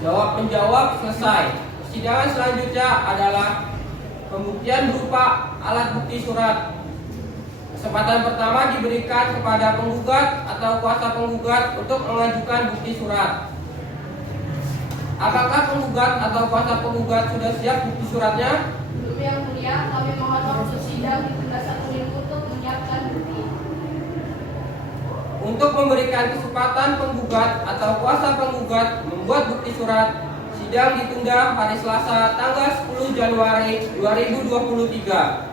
Jawab-menjawab selesai. Persidangan selanjutnya adalah pembuktian berupa alat bukti surat. Kesempatan pertama diberikan kepada penggugat atau kuasa penggugat untuk mengajukan bukti surat. Apakah penggugat atau kuasa penggugat sudah siap bukti suratnya? Belum yang mulia, kami mohon waktu sidang ditunda 1 minggu untuk menyiapkan bukti. Untuk memberikan kesempatan penggugat atau kuasa penggugat membuat bukti surat, sidang ditunda hari Selasa tanggal 10 Januari 2023.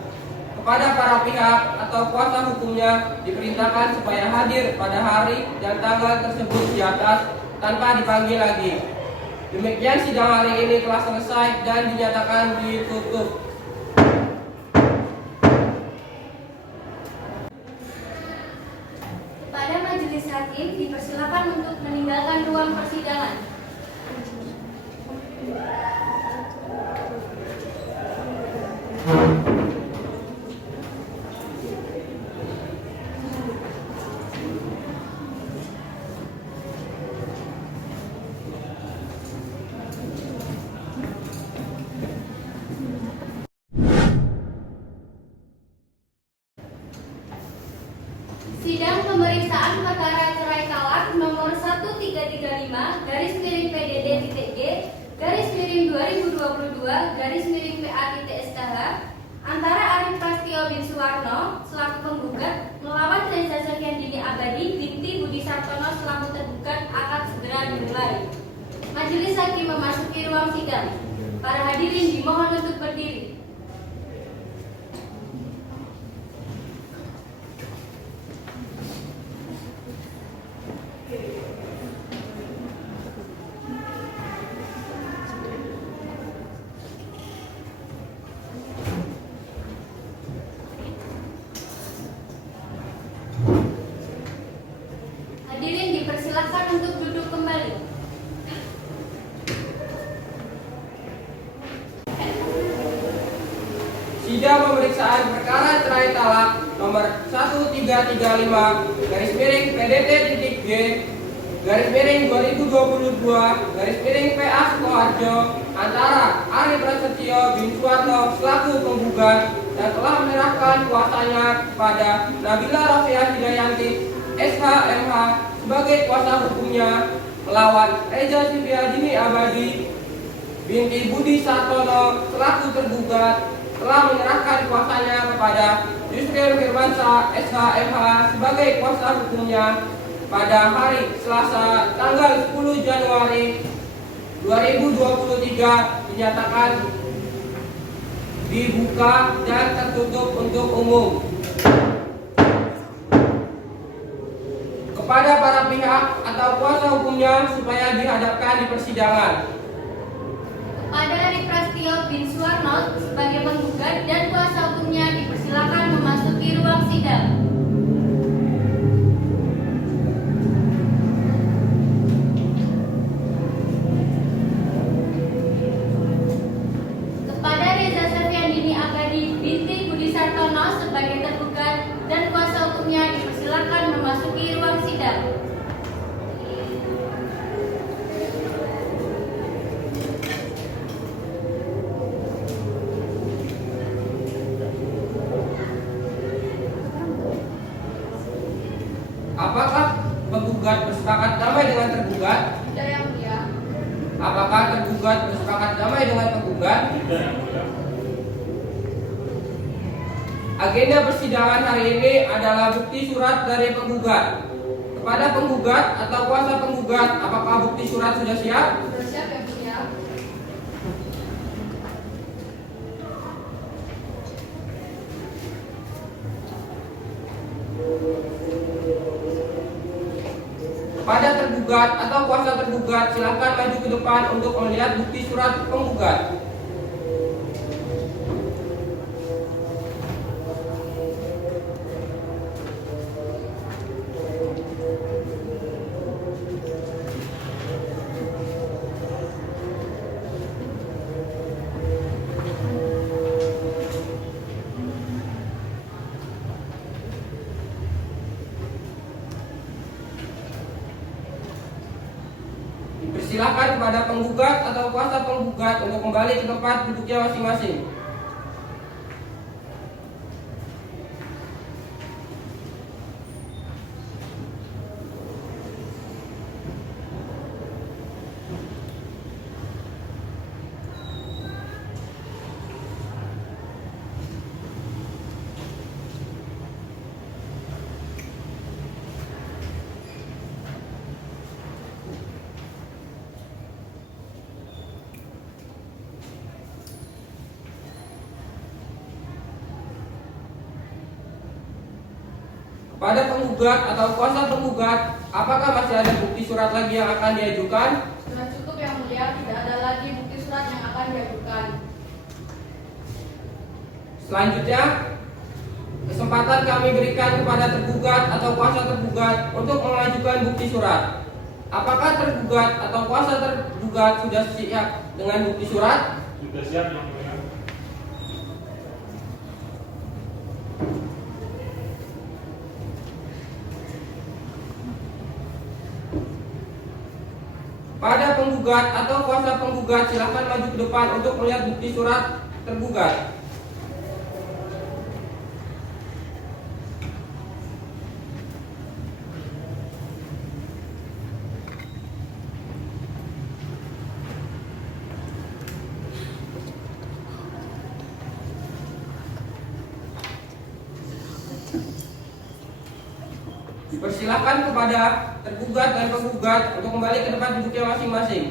Kepada para pihak atau kuasa hukumnya diperintahkan supaya hadir pada hari dan tanggal tersebut di atas tanpa dipanggil lagi. Demikian sidang hari ini telah selesai dan dinyatakan ditutup. Kepada majelis hakim dipersilakan untuk meninggalkan ruang persidangan. Sidang pemeriksaan perkara cerai talak nomor 1335-PDD-G-2022-PA-SKH antara Arif Prastio bin Suwarno selaku penggugat melawan Reza Sofiandini Abadi binti Budi Sartono selaku tergugat akan segera dimulai. Majelis hakim memasuki ruang sidang. Para hadirin dimohon untuk berdiri. Hadirin dipersilakan untuk duduk kembali. Sidang pemeriksaan perkara cerai talak nomor 1335-PDD-G-2022-PA Sukoharjo antara Arif Prasetyo bin Suwarno selaku penggugat dan telah menyerahkan kuasanya kepada Nabila Rofiah Hidayanti SHMH sebagai kuasa hukumnya melawan Reza Sofiandini Abadi binti Budi Sartono selaku tergugat telah menyerahkan kuasanya kepada Yusril Firmansyah SHMH sebagai kuasa hukumnya pada hari Selasa tanggal 10 Januari 2023 dinyatakan dibuka dan tertutup untuk umum. Kepada para pihak atau kuasa hukumnya supaya dihadapkan di persidangan. Kepada Arif Prastio bin Suwarno sebagai penggugat dan kuasa hukumnya dipersilakan memasuki ruang sidang. Kepada Reza Sofiandini Abadi binti Budi Sartono sebagai tergugat dan kuasa hukumnya dipersilakan memasuki ruang sidang. Apakah penggugat bersepakat damai dengan tergugat? Tidak yang mulia. Agenda persidangan hari ini adalah bukti surat dari penggugat. Kepada penggugat atau kuasa penggugat, apakah bukti surat sudah siap? Sudah siap yang mulia. Kepada tergugat atau kuasa tergugat, silakan maju ke depan untuk melihat bukti surat penggugat. Silakan kepada penggugat atau kuasa penggugat untuk kembali ke tempat duduknya masing-masing. Kepada penggugat atau kuasa penggugat, apakah masih ada bukti surat lagi yang akan diajukan? Sudah cukup yang mulia, tidak ada lagi bukti surat yang akan diajukan. Selanjutnya, kesempatan kami berikan kepada tergugat atau kuasa tergugat untuk mengajukan bukti surat. Apakah tergugat atau kuasa tergugat sudah siap dengan bukti surat? Sudah siap yang mulia. Pada penggugat atau kuasa penggugat, silakan maju ke depan untuk melihat bukti surat tergugat. Persilakan kepada tergugat dan penggugat untuk kembali ke tempat duduknya masing-masing.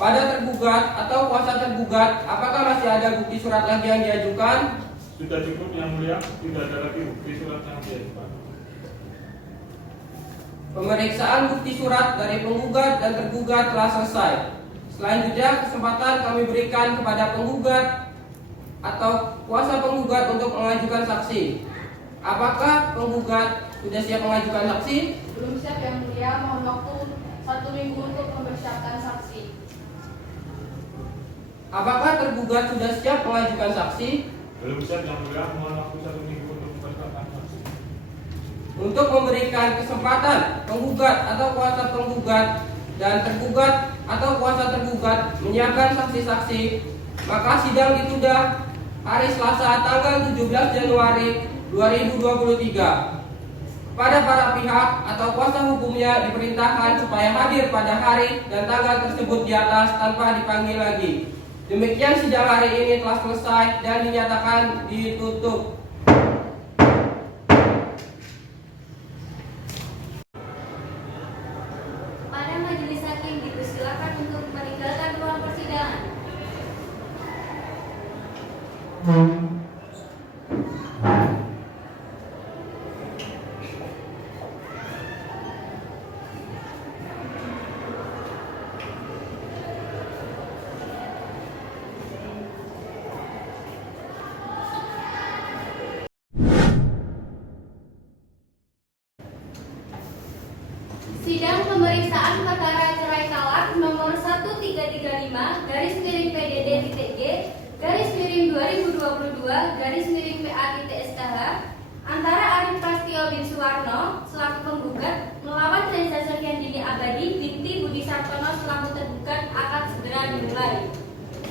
Pada tergugat atau kuasa tergugat, apakah masih ada bukti surat lagi yang diajukan? Sudah cukup yang mulia, tidak ada lagi bukti surat yang diajukan. Pemeriksaan bukti surat dari penggugat dan tergugat telah selesai. Selanjutnya, kesempatan kami berikan kepada penggugat atau kuasa penggugat untuk mengajukan saksi. Apakah penggugat sudah siap mengajukan saksi? Belum siap yang mulia, mohon waktu 1 minggu untuk mempersiapkan saksi. Apakah tergugat sudah siap mengajukan saksi? Belum siap yang mulia, mohon waktu 1 minggu untuk mempersiapkan saksi. Untuk memberikan kesempatan penggugat atau kuasa penggugat dan tergugat atau kuasa tergugat menyiapkan saksi-saksi, maka sidang ditunda hari Selasa tanggal 17 Januari 2023. Pada para pihak atau kuasa hukumnya diperintahkan supaya hadir pada hari dan tanggal tersebut di atas tanpa dipanggil lagi. Demikian sidang hari ini telah selesai dan dinyatakan ditutup. Pada majelis hakim dipersilakan untuk meninggalkan ruang persidangan. Sidang pemeriksaan perkara cerai talak nomor 1335 garis miring PDD.G garis miring 2020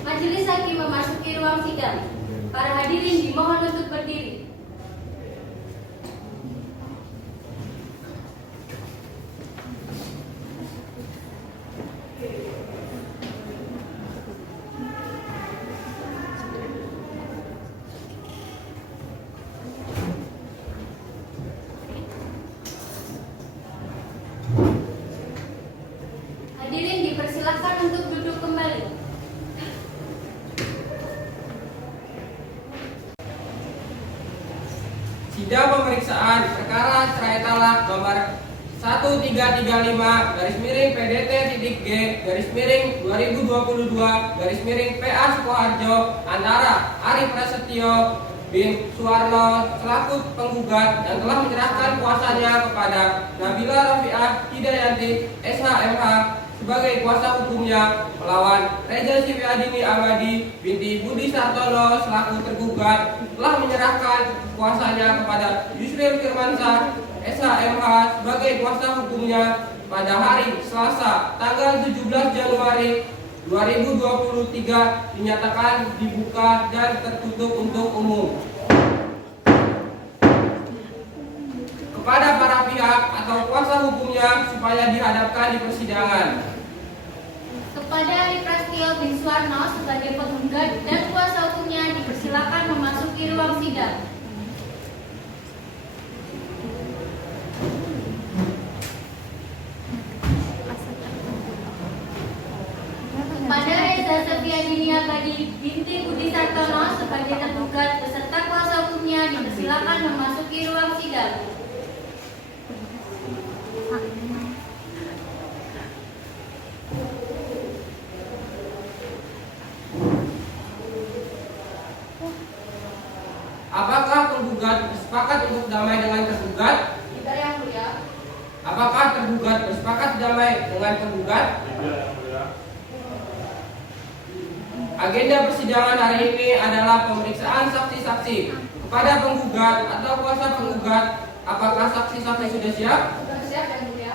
Majelis hakim memasuki ruang sidang. Para hadirin dimohon untuk berdiri. Hadirin dipersilakan untuk duduk kembali. Sidang pemeriksaan perkara cerai talak nomor 1335-G/P/2022 Sukoharjo antara Ari Prasetyo bin Suwarno selaku penggugat yang telah menyerahkan kuasanya kepada Nabila Rafiah Hidayanti SHMH sebagai kuasa hukumnya melawan Reza Siviadini Abadi binti Budi Sartono selaku tergugat telah menyerahkan kuasanya kepada Yusril Firmansyah SHMH sebagai kuasa hukumnya pada hari Selasa tanggal 17 Januari 2023 dinyatakan dibuka dan tertutup untuk umum. Kepada para pihak atau kuasa hukumnya supaya dihadapkan di persidangan. Kepada Ari Prasetyo bin Suwarno sebagai penggugat dan kuasa hukumnya dipersilakan memasuki ruang sidang. Kepada Reza Siviadini Abadi binti Budi Sartono sebagai tergugat beserta kuasa hukumnya dipersilakan memasuki ruang sidang. Apakah penggugat bersepakat untuk damai dengan tergugat? Tidak, Yang Mulia. Apakah tergugat bersepakat damai dengan penggugat? Tidak, Yang Mulia. Agenda persidangan hari ini adalah pemeriksaan saksi-saksi. Kepada penggugat atau kuasa penggugat, apakah saksi-saksi sudah siap? Sudah siap, Yang Mulia.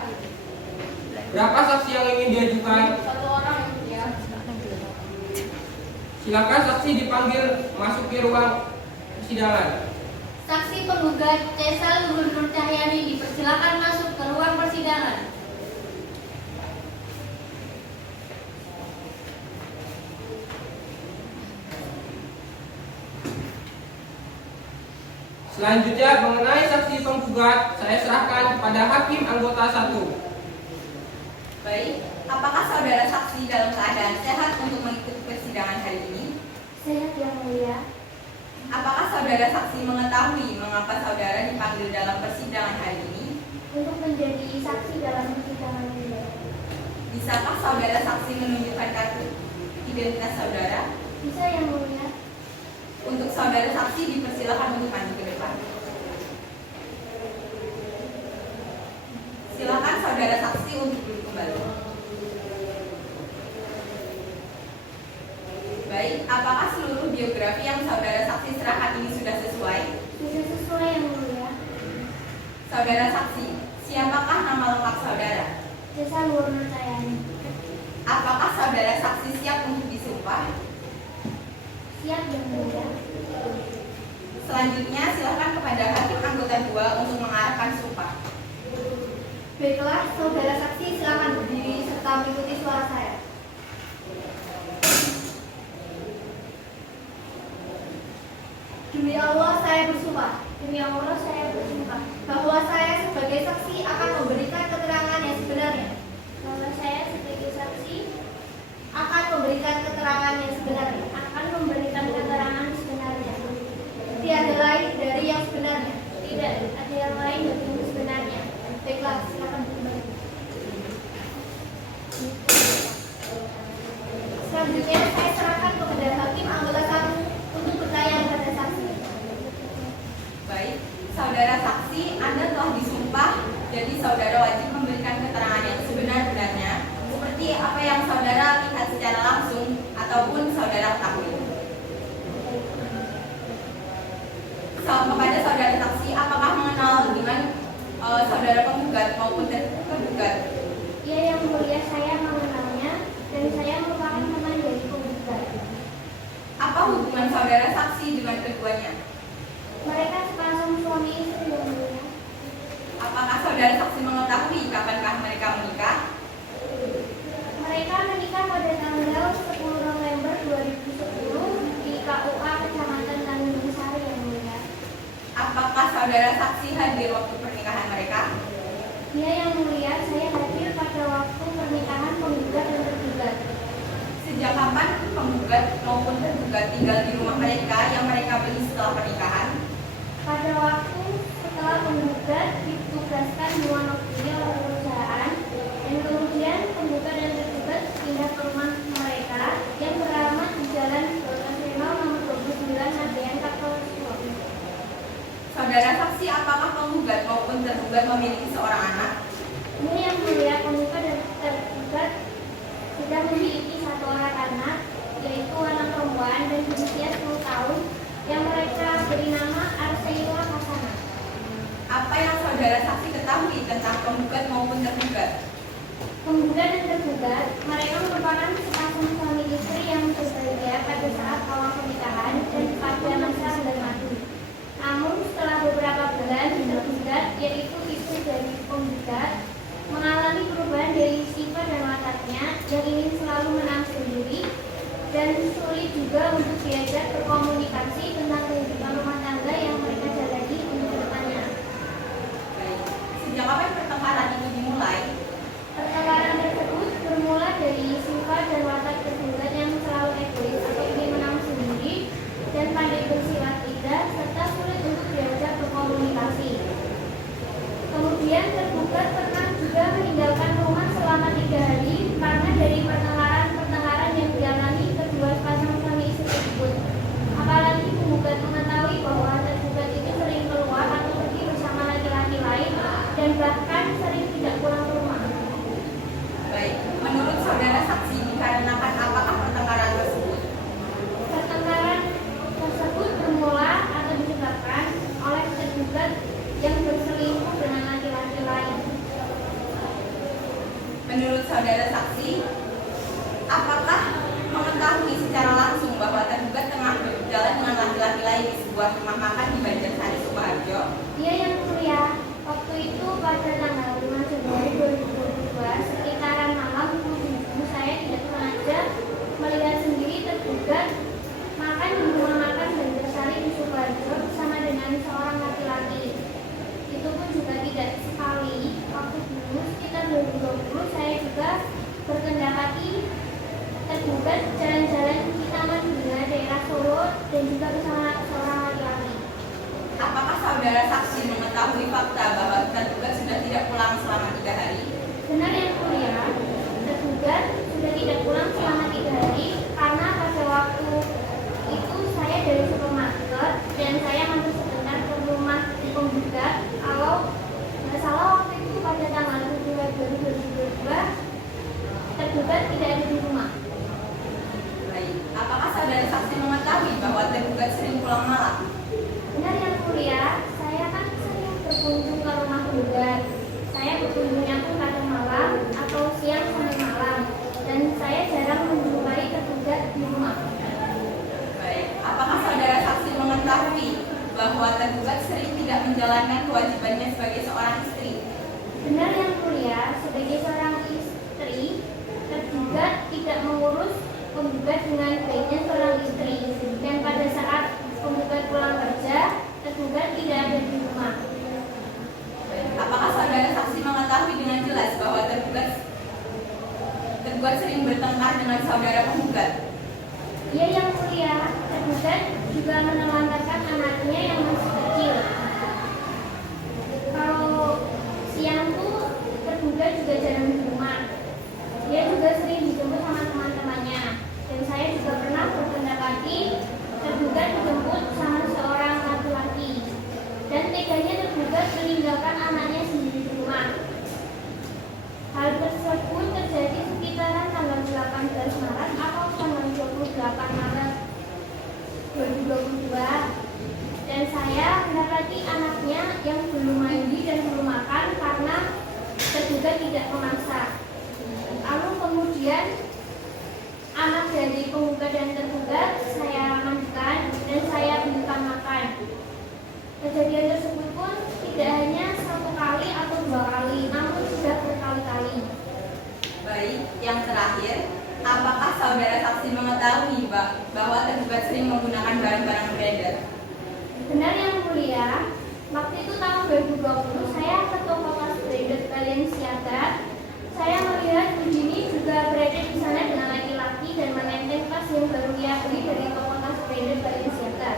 Berapa saksi yang ingin diajukan? 1 orang, Yang Mulia. Silakan saksi dipanggil masuki ruang persidangan. Saksi penggugat Cesal Luhur Nur Cahyani dipersilakan masuk ke ruang persidangan. Selanjutnya mengenai saksi penggugat, saya serahkan kepada hakim anggota 1. Baik, apakah saudara saksi dalam keadaan sehat untuk mengikuti persidangan hari ini? Sehat, Yang Mulia. Apakah saudara saksi mengetahui mengapa saudara dipanggil dalam persidangan hari ini? Untuk menjadi saksi dalam persidangan ini. Bisakah saudara saksi menunjukkan kartu identitas saudara? Bisa, Yang Mulia. Untuk saudara saksi dipersilakan untuk maju ke depan. Silakan saudara saksi untuk duduk kembali. Baik, apakah seluruh biografi yang saudara saksi serahkan ini sudah sesuai? Bisa sesuai, Yang Mulia. Saudara saksi, siapakah nama lengkap saudara? Cesal Luhur Nur Cahyani. Apakah saudara saksi siap untuk disumpah? Siap, Yang Mulia. Selanjutnya, silakan kepada hakim anggota 2 untuk mengarahkan sumpah. Baiklah, saudara saksi silakan berdiri serta mengikuti suara saya. Demi Allah saya bersumpah. Demi Allah saya bersumpah bahwa saya sebagai saksi akan memberikan keterangan yang sebenarnya. Bahwa saya sebagai saksi akan memberikan keterangan yang sebenarnya. Akan memberikan keterangan sebenarnya. Tiada lain dari yang sebenarnya. Tidak ada yang lain dari yang sebenarnya. Baiklah, silakan kembali. Selanjutnya saya serahkan kepada hakim anggota 1 untuk bertanya kepada saksi. Baik, saudara saksi, Anda telah disumpah, jadi saudara wajib memberikan keterangan yang sebenar-benarnya, seperti apa yang saudara lihat secara langsung ataupun saudara ketahui. Kepada saudara saksi, apakah mengenal dengan saudara penggugat maupun tergugat? Ya, Yang Mulia, saya mengenalnya dan saya merupakan teman dari penggugat. Apa hubungan saudara saksi dengan keduanya? Mereka sepasang suami istri yang mulia. Apakah saudara saksi mengetahui kapankah mereka menikah? Mereka menikah pada tanggal 10 November 2010 di KUA Kecamatan Tanjung Sari yang mulia. Apakah saudara saksi hadir waktu pernikahan mereka? Ya yang mulia, saya hadir pada waktu pernikahan penggugat dan tergugat. Sejak kapan penggugat maupun tergugat tinggal di rumah mereka yang mereka beli setelah pernikahan? Pada waktu setelah penggugat ditugaskan di Wonogiri oleh perusahaan, dan kemudian penggugat dan tergugat pindah ke rumah mereka yang beralamat di Jalan Brotoseno nomor 29 Nadean Kartosuro. Saudara saksi, apakah penggugat maupun tergugat memiliki seorang anak? Ini yang mulia, penggugat dan tergugat sudah memiliki satu orang anak, yaitu anak perempuan dan berusia 10 tahun, yang mereka beri nama Arseila Kasana. Apa yang saudara saksi ketahui tentang penggugat maupun tergugat? Penggugat dan tergugat, mereka merupakan sepasang suami istri yang berbahagia pada saat awal pernikahan dan pada masa bulan madu. Namun setelah beberapa bulan tergugat, yaitu istri dari penggugat, mengalami perubahan dari sifat dan wataknya yang ingin selalu menang sendiri dan sulit juga untuk diajak berkomunikasi tentang kehidupan rumah tangga yang mereka jalani untuk kedepannya. Baik. Sejak kapan pertengkaran ini dimulai? Pertengkaran tersebut bermula dari sifat dan watak tergugat yang selalu egois atau ingin menang sendiri dan pandai bersilat lidah serta sulit untuk diajak berkomunikasi. Kemudian tergugat pernah juga meninggalkan rumah selama 3 hari karena dari pertengkaran yang dialami kedua sepasang suami istri tersebut. Apalagi penggugat mengetahui bahwa tergugat itu sering keluar atau pergi bersama laki-laki lain dan bahkan sering tidak pulang ke rumah. Baik, menurut saudara saksi dikarenakan apakah pertengkaran tersebut? Pertengkaran tersebut bermula atau disebabkan oleh tergugat yang berselingkuh dengan laki-laki lain. Menurut saudara saksi, apakah mengetahui secara langsung bahwa tergugat tengah berjalan dengan laki-laki lain di sebuah rumah makan di Banjarsari, Sukoharjo? Dia yang mulia, waktu itu pada tanggal 5 Januari 2022 sekitaran malam pukul 7 saya tidak sengaja melihat sendiri tergugat makan di rumah makan Banjarsari di Sukoharjo bersama dengan seorang laki-laki. Itu pun juga tidak sekali. Waktu dulu sekitar 2020 saya juga berkendak kaki tergugat jalan-jalan di Taman Bunga daerah Solo dan juga bersama seorang laki-laki. Apakah saudara saksi mengetahui fakta bahwa tergugat sudah tidak pulang selama 3 hari? Benar yang mulia, tergugat sudah tidak pulang selama 3 hari karena pada waktu itu saya dari supermarket dan saya mampir sebentar ke rumah penggugat. Kalau nggak salah waktu itu pada tanggal 7 Februari 2022 tergugat tidak ada di rumah. Baik, apakah saudara saksi mengetahui bahwa tergugat sering pulang malam? Benar yang mulia, saya kan sering berkunjung ke rumah penggugat. Saya berkunjungnya pun pada malam atau siang sampai malam dan saya jarang menjumpai tergugat di rumah. Baik, apakah saudara saksi mengetahui bahwa tergugat sering tidak menjalankan kewajibannya sebagai seorang istri? Benar yang mulia, sebagai seorang istri, tergugat tidak mengurus penggugat dengan baiknya seorang istri dan pada saat penggugat pulang kerja, tergugat tidak ada di rumah. Baik, apakah saudara saksi mengetahui dengan jelas bahwa tergugat sering bertengkar dengan saudara penggugat? Ia yang mulia, tergugat juga menelantarkan anaknya yang masih kecil. Kalau siang tuh tergugat juga jarang di rumah. Dia juga sering dijemput sama teman-temannya. Dan saya juga pernah berkendak kaki, tergugat dijemput sama seorang laki-laki. Dan teganya tergugat meninggalkan anaknya sendiri di rumah. Hal tersebut terjadi sekitaran tanggal 18 Maret atau tanggal 28 Maret 2022 dan saya mendapati anaknya yang belum mandi dan belum makan karena tergugat tidak memasak. Lalu kemudian anak dari penggugat dan tergugat saya menggunakan barang-barang beredar? Benar yang mulia, waktu itu tahun 2020 saya ke toko tas branded Balenciaga. Saya melihat Budini juga berada di sana dengan laki-laki dan menenteng tas yang baru ia beli dari toko tas branded Balenciaga.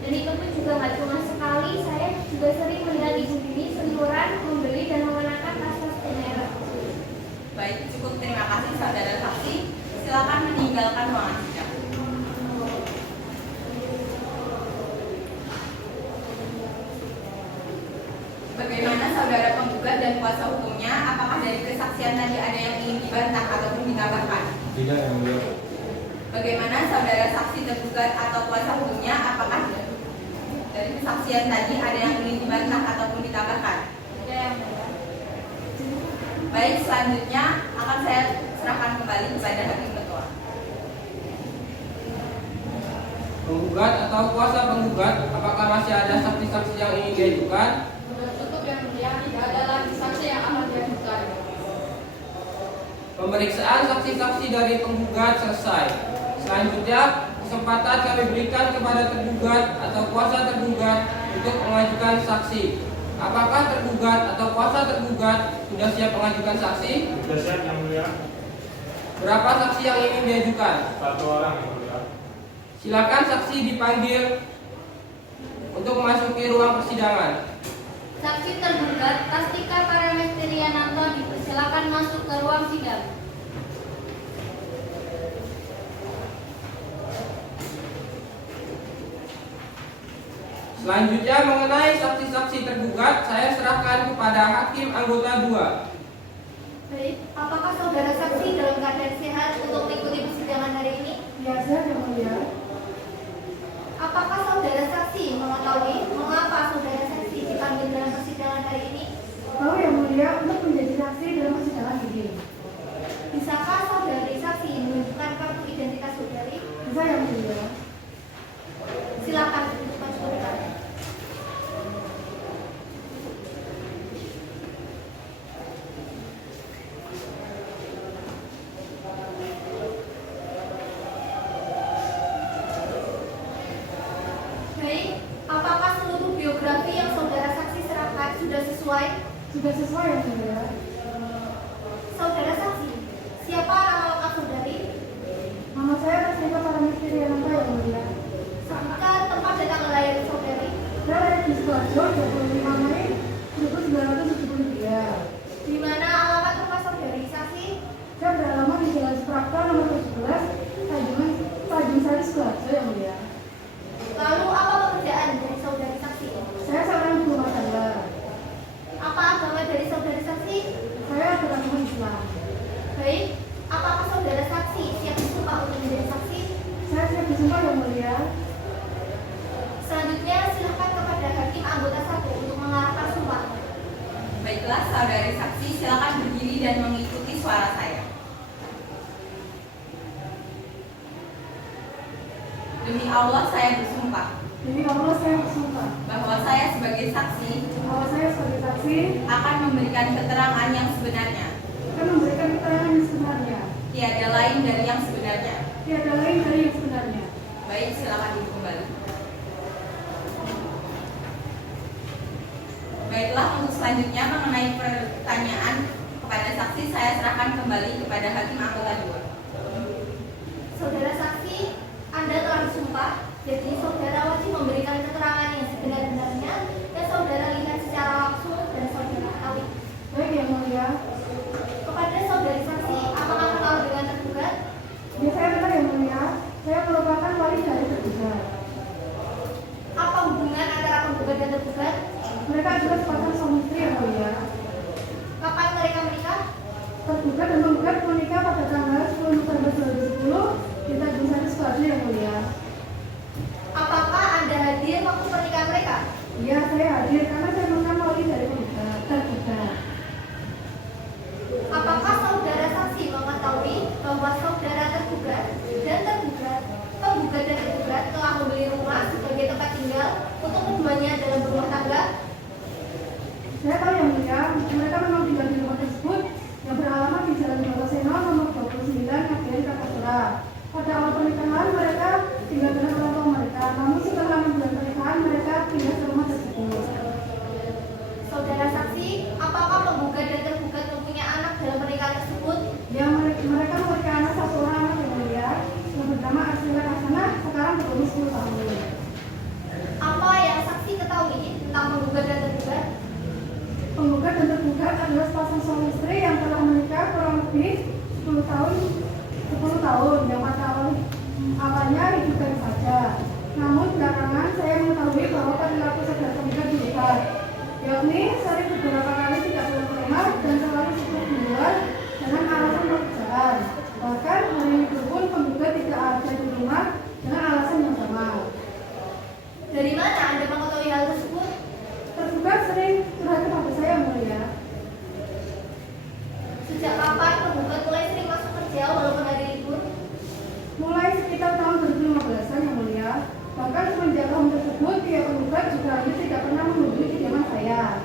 Dan itu pun juga nggak cuma sekali, saya juga sering melihat Ibu Dini seliburan membeli dan mengenakan tas-tas merek. Baik, cukup, terima kasih saudara saksi. Silakan meninggalkan ruangan sidang. Bagaimana saudara penggugat dan kuasa hukumnya? Apakah dari kesaksian tadi ada yang ingin dibantah ataupun ditambahkan? Tidak, yang mulia. Bagaimana saudara saksi tergugat atau kuasa hukumnya? Apakah dari kesaksian tadi ada yang ingin dibantah ataupun ditambahkan? Tidak yang mulia. Baik, selanjutnya akan saya serahkan kembali kepada hakim ketua. Penggugat atau kuasa penggugat, apakah masih ada saksi-saksi yang ingin diajukan? Sudah cukup yang mulia, tidak ada lagi saksi yang akan diajukan. Pemeriksaan saksi-saksi dari penggugat selesai. Selanjutnya, kesempatan kami berikan kepada tergugat atau kuasa tergugat untuk mengajukan saksi. Apakah tergugat atau kuasa tergugat sudah siap mengajukan saksi? Sudah siap yang mulia. Berapa saksi yang ingin diajukan? 1 orang yang mulia. Silakan saksi dipanggil untuk memasuki ruang persidangan. Saksi tergugat Tastika Paramesteriananto dipersilakan masuk ke ruang sidang. Selanjutnya mengenai saksi-saksi tergugat, saya serahkan kepada hakim anggota 2. Baik, apakah saudara saksi dalam keadaan sehat untuk mengikuti persidangan hari ini? Ya, saya yang mulia. Apakah saudara saksi mengetahui mengapa saudara saksi dipanggil dalam persidangan hari ini? Tahu yang mulia untuk menjadi saksi dalam persidangan ini. Bisakah saudari saksi menunjukkan kartu identitas saudari? Bisa yang mulia. Silakan untuk masukkan. Baik, apakah seluruh biografi yang saudara saksi serahkan sudah sesuai? Sudah sesuai yang mulia. Saudara saksi, siapa nama lengkap saudari? Nama saya Tastika Paramesteriananto yang mulia. Serta tempat dan tanggal lahir saudari? Saya lahir di Sidoarjo 25 Mei 1973. Di mana alamat rumah saudari saksi? Saya beralamat di Jalan Suprapto nomor 17, Tanjung Sari, Sidoarjo yang mulia. Lalu apa pekerjaan dari saudari saksi? Saya seorang ibu rumah tangga. Apa agama dari saudari saksi? Saya beragama Islam. Baik, apakah saudara saksi siap disumpah untuk menjadi saksi? Saya siap disumpah yang mulia. Selanjutnya silakan kepada hakim anggota 1 untuk mengarahkan sumpah. Baiklah, saudari saksi, silakan berdiri dan mengikuti suara saya. Demi Allah saya bersumpah Demi Allah saya bersumpah bahwa saya sebagai saksi bahwa saya sebagai saksi akan memberikan keterangan yang sebenarnya, akan memberikan keterangan yang sebenarnya, tiada lain dari yang sebenarnya. tiada lain dari yang sebenarnya. Baik, silakan duduk kembali. Baiklah, untuk selanjutnya mengenai pertanyaan kepada saksi, saya serahkan kembali kepada hakim anggota 2. Saudara saksi, Anda telah disumpah, jadi saudara wajib memberikan keterangan yang sebenar-benarnya yang saudara lihat secara langsung dan saudara ketahui. Baik yang mulia. Kepada saudari saksi, apakah kenal dengan tergugat? Ya saya benar yang mulia. Saya merupakan wali dari tergugat. Apa hubungan antara penggugat dan tergugat? Mereka adalah sepasang suami istri yang mulia. Kapan mereka menikah? Tergugat dan penggugat menikah pada tanggal 10 November 2010 di Tanjung Sari, Sidoarjo yang mulia. Apakah Anda hadir waktu pernikahan mereka? Iya, saya hadir karena saya merupakan wali dari tergugat. Apakah saudara saksi mengetahui bahwa saudara tergugat dan tergugat, penggugat dan tergugat telah membeli rumah sebagai tempat tinggal untuk keduanya dalam berumah tangga? pindah ke rumah tersebut. Saudara saksi, apakah penggugat dan tergugat mempunyai anak dalam pernikahan tersebut? Ya, mereka memiliki anak satu orang anak yang mulia yang bernama Arsila Hasanah, sekarang berumur 10 tahun. Apa yang saksi ketahui tentang penggugat dan tergugat? Penggugat dan tergugat adalah sepasang suami istri yang telah menikah kurang lebih 10 tahun. Yang pada awalnya hidup baik saja. Namun belakangan saya mengetahui bahwa perilaku saudara penggugat berubah, yakni sering beberapa kali tidak pulang ke rumah dan selalu sibuk di luar dengan alasan pekerjaan. Bahkan hari itu pun penggugat tidak ada di rumah dengan alasan yang sama. Dari mana Anda mengetahui hal tersebut? Tergugat sering curhat kepada saya, yang mulia. Sejak kapan penggugat mulai sering masuk kerja walaupun hari libur? Mulai sekitar tahun 2015-an, yang mulia. Bahkan semenjak tahun tersebut, pihak penggugat juga tidak pernah menghubungi kediaman saya.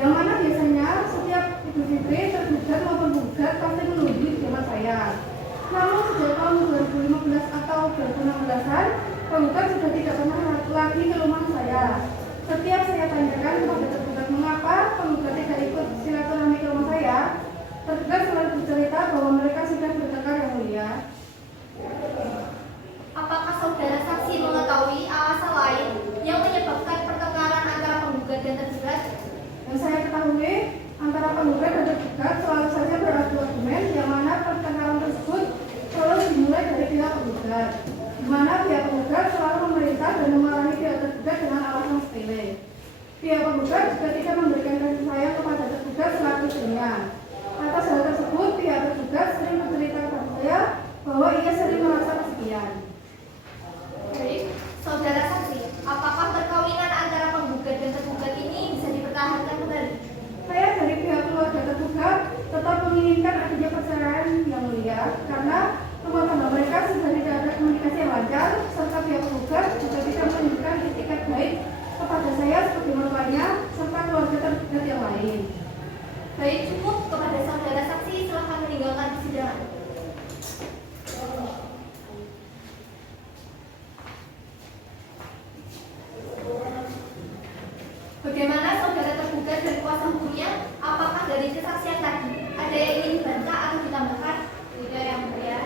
Yang mana biasanya setiap Idul Fitri tergugat maupun penggugat pasti menghubungi kediaman saya. Namun sejak tahun 2015 atau 2016-an, penggugat sudah tidak pernah lagi ke rumah saya. Setiap saya tanyakan kepada tergugat mengapa penggugat tidak ikut silaturahmi ke rumah saya, tergugat selalu bercerita bahwa mereka sudah bertengkar, yang mulia. Apakah saudara saksi mengetahui alasan lain yang menyebabkan pertengkaran antara penggugat dan tergugat? Yang saya ketahui, antara penggugat dan tergugat selalu saja beradu argumen, yang mana pertengkaran tersebut selalu dimulai dari pihak penggugat, di mana pihak penggugat selalu memerintah dan memarahi pihak tergugat dengan alasan sepele. Pihak penggugat juga tidak memberikan kasih sayang kepada tergugat selaku istrinya. Atas hal tersebut, pihak tergugat sering bercerita kepada saya bahwa ia sering merasa kesepian. Baik, saudara saksi, apakah perkawinan antara penggugat dan tergugat ini bisa dipertahankan kembali? Saya dari pihak keluarga tergugat tetap menginginkan adanya perceraian, yang mulia, karena rumah tangga mereka sudah tidak ada komunikasi yang lancar, serta pihak penggugat juga tidak menunjukkan etikat baik kepada saya sebagai mertuanya serta keluarga tergugat yang lain. Baik, cukup kepada saudara saksi, silakan meninggalkan persidangan. Bagaimana saudara tergugat dan kuasa hukumnya? Apakah dari kesaksian tadi ada yang ingin dibantah atau ditambahkan? Tidak, yang mulia.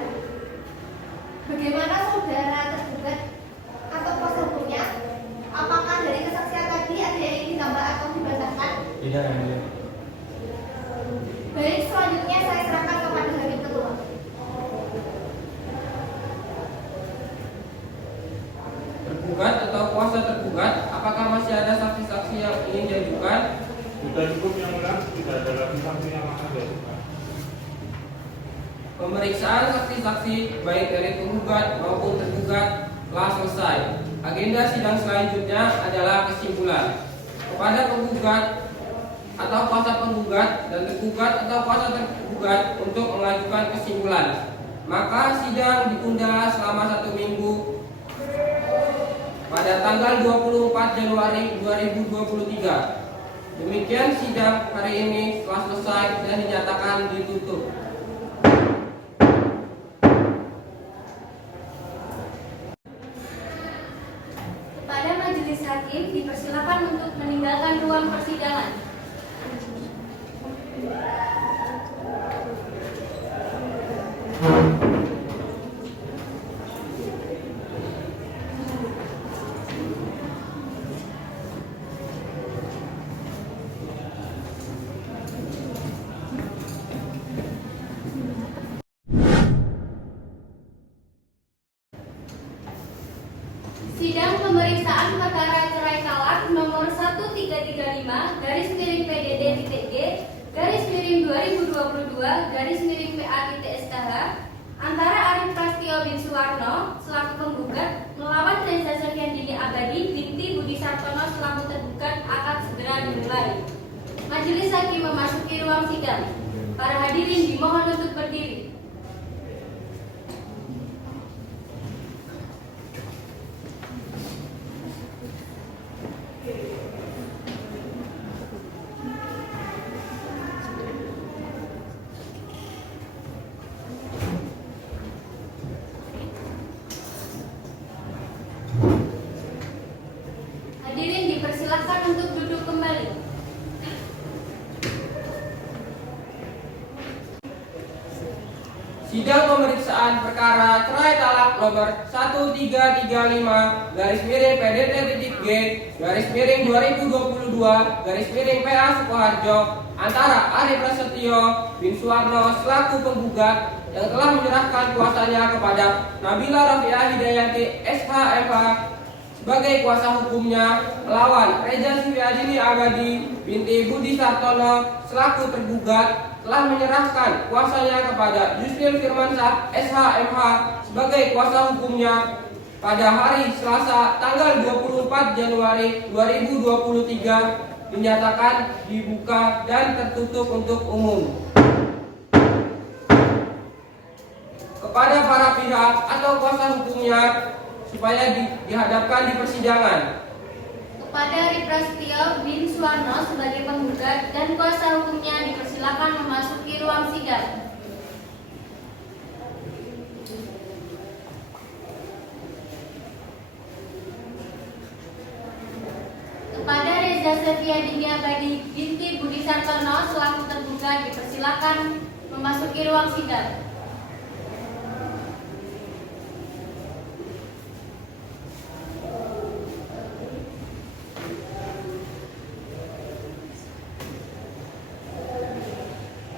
Bagaimana saudara tergugat atau kuasa hukumnya? Apakah dari kesaksian tadi ada yang ingin ditambah atau dibantahkan? Tidak, yang mulia. Baik, selanjutnya saya serahkan kepada hakim ketua. Tergugat atau kuasa tergugat, apakah masih ada saksi-saksi yang ingin diajukan? Sudah cukup, yang mulia. Tidak ada lagi saksi yang akan diajukan. Pemeriksaan saksi-saksi baik dari penggugat maupun tergugat telah selesai. Agenda sidang selanjutnya adalah kesimpulan. Kepada penggugat atau kuasa penggugat dan tergugat atau kuasa tergugat untuk mengajukan kesimpulan, maka sidang ditunda selama 1 minggu pada tanggal 24 Januari 2023. Demikian sidang hari ini telah selesai dan dinyatakan ditutup. Kepada majelis hakim dipersilakan untuk meninggalkan ruang persidangan. Sidang pemeriksaan perkara cerai talak nomor 1335/PDD-G/2022/PA-SKH antara Arif Prasetyo bin Suwarno selaku penggugat melawan Reza Sofiandini Abadi binti Budi Sartono selaku tergugat akan segera dimulai. Majelis hakim memasuki ruang sidang. Para hadirin dimohon untuk berdiri. Hadirin pemeriksaan perkara cerai talak nomor 1335-G/PDT-G/2022 Sukoharjo antara Ari Prasetyo bin Suwarno selaku penggugat yang telah menyerahkan kuasanya kepada Nabila Rafiah Hidayati SHMH sebagai kuasa hukumnya melawan Reza Suryadini Abadi binti Budi Sartono selaku tergugat telah menyerahkan kuasanya kepada Yusril Firmansyah SHMH sebagai kuasa hukumnya pada hari Selasa tanggal 24 Januari 2023 dinyatakan dibuka dan tertutup untuk umum. Kepada para pihak atau kuasa hukumnya supaya dihadapkan di persidangan. Kepada Ari Prasetyo bin Suwarno sebagai penggugat dan kuasa hukumnya dipersilakan memasuki ruang sidang. Kepada Reza Suryadini Abadi binti Budi Sartono selaku tergugat dipersilakan memasuki ruang sidang.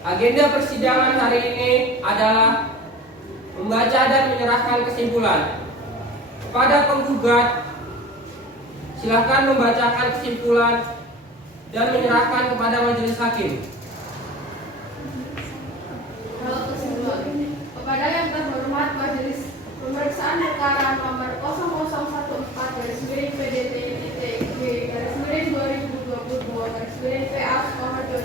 Agenda persidangan hari ini adalah membaca dan menyerahkan kesimpulan. Kepada penggugat, silakan membacakan kesimpulan dan menyerahkan kepada majelis hakim. Hal kesimpulan. Kepada yang terhormat majelis pemeriksaan perkara nomor 0014-PDT-G/2022-PA Sukoharjo.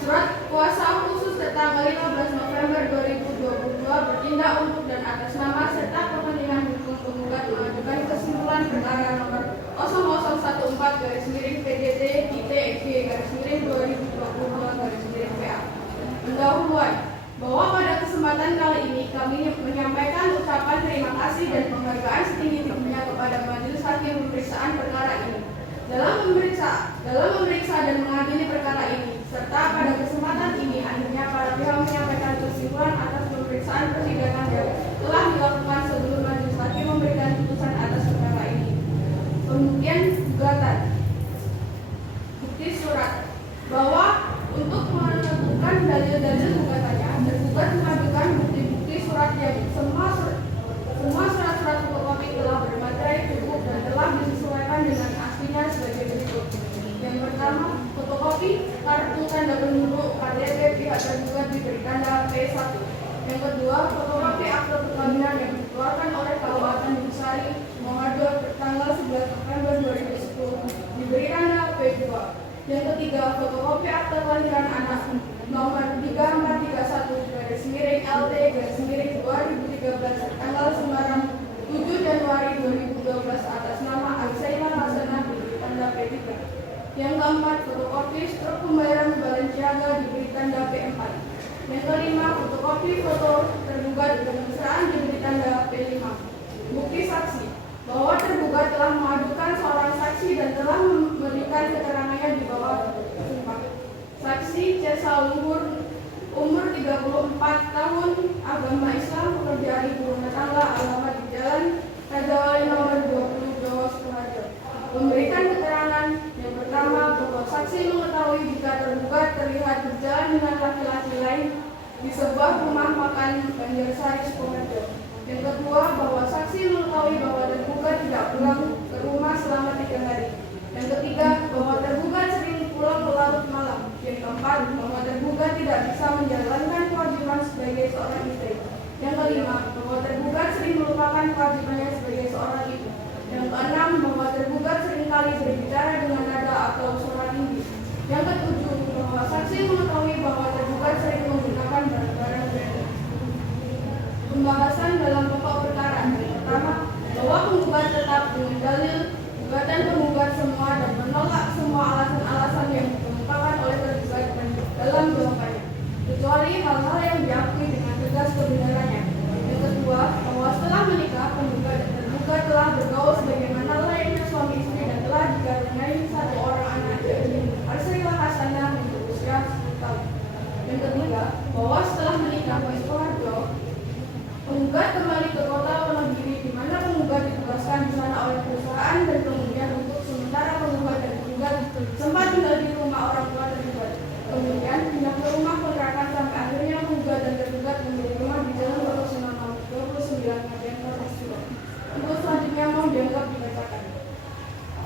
Surat kuasa khusus tanggal 15 November 2022 bertindak untuk dan atas nama serta kepentingan hukum penggugat mengajukan kesimpulan perkara nomor 0014-PDT-G/2022-PA. Pendahuluan bahwa pada kesempatan kali ini kami menyampaikan ucapan terima kasih dan penghargaan setinggi-tingginya kepada majelis hakim pemeriksaan perkara ini dalam memeriksa dan mengadili perkara ini, serta pada kesempatan ini akhirnya para pihak menyampaikan kesimpulan atas pemeriksaan persidangan yang telah dilakukan sebelum majelis hakim memberikan putusan atas perkara ini. Pembuktian gugatan. Bukti surat bahwa untuk menentukan dalil-dalil gugatannya, tergugat mengajukan bukti-bukti surat yang semua surat-surat fotokopi telah bermaterai cukup dan telah disesuaikan dengan aslinya sebagai berikut. Yang pertama, fotokopi kartu tanda penduduk KTP pihak tergugat diberi tanda P1. Yang kedua, fotokopi akte perkawinan yang dikeluarkan oleh KUA Tanjung Sari, Sukoharjo tanggal 11 November 2010 diberi tanda P2. Yang ketiga, fotokopi akte kelahiran anak nomor 3421-LT-2013 tanggal 7 Januari 2012 atas nama Aisyah Hasanah diberi tanda P3. Yang keempat, fotokopi struk pembayaran Balenciaga diberi tanda P4. Yang kelima, fotokopi foto tergugat bermesraan diberi tanda P5. Bukti saksi bahwa tergugat telah mengajukan seorang saksi dan telah memberikan keterangannya di bawah sumpah. Saksi Cesa Luhur, umur 34 tahun, agama Islam, pekerjaan ibu rumah tangga, alamat di Jalan Raja Wali nomor 20 Jawa Sukoharjo. Memberikan keterangan yang pertama bahwa saksi mengetahui jika tergugat terlihat berjalan dengan laki-laki lain di sebuah rumah makan Banjarsari Sukoharjo. Yang kedua, bahwa saksi mengetahui bahwa tergugat tidak pulang ke rumah selama 3 hari. Yang ketiga, bahwa tergugat sering pulang larut malam. Yang keempat, bahwa tergugat tidak bisa menjalankan kewajiban sebagai seorang istri. Yang kelima, bahwa tergugat sering melupakan kewajibannya sebagai seorang ibu. Yang keenam, bahwa tergugat seringkali berbicara dengan nada atau suara tinggi. Yang ketujuh, bahwa saksi mengetahui bahwa tergugat sering menggunakan barang-barang branded. Pembahasan dalam pokok perkara. Yang pertama, bahwa penggugat tetap dengan dalil gugatan penggugat semua dan menolak semua alasan-alasan yang dikemukakan oleh tergugat dalam jawabannya, kecuali hal-hal yang diakui dengan tegas kebenarannya. Yang kedua, bahwa setelah menikah, penggugat dan tergugat telah bergaul sebagaimana layaknya suami istri dan telah dikaruniai satu orang anak, yaitu Aisyah Hasanah yang berusia 10 tahun. Yang ketiga, bahwa setelah menikah Pak Sukoharjo dianggap dibacakan.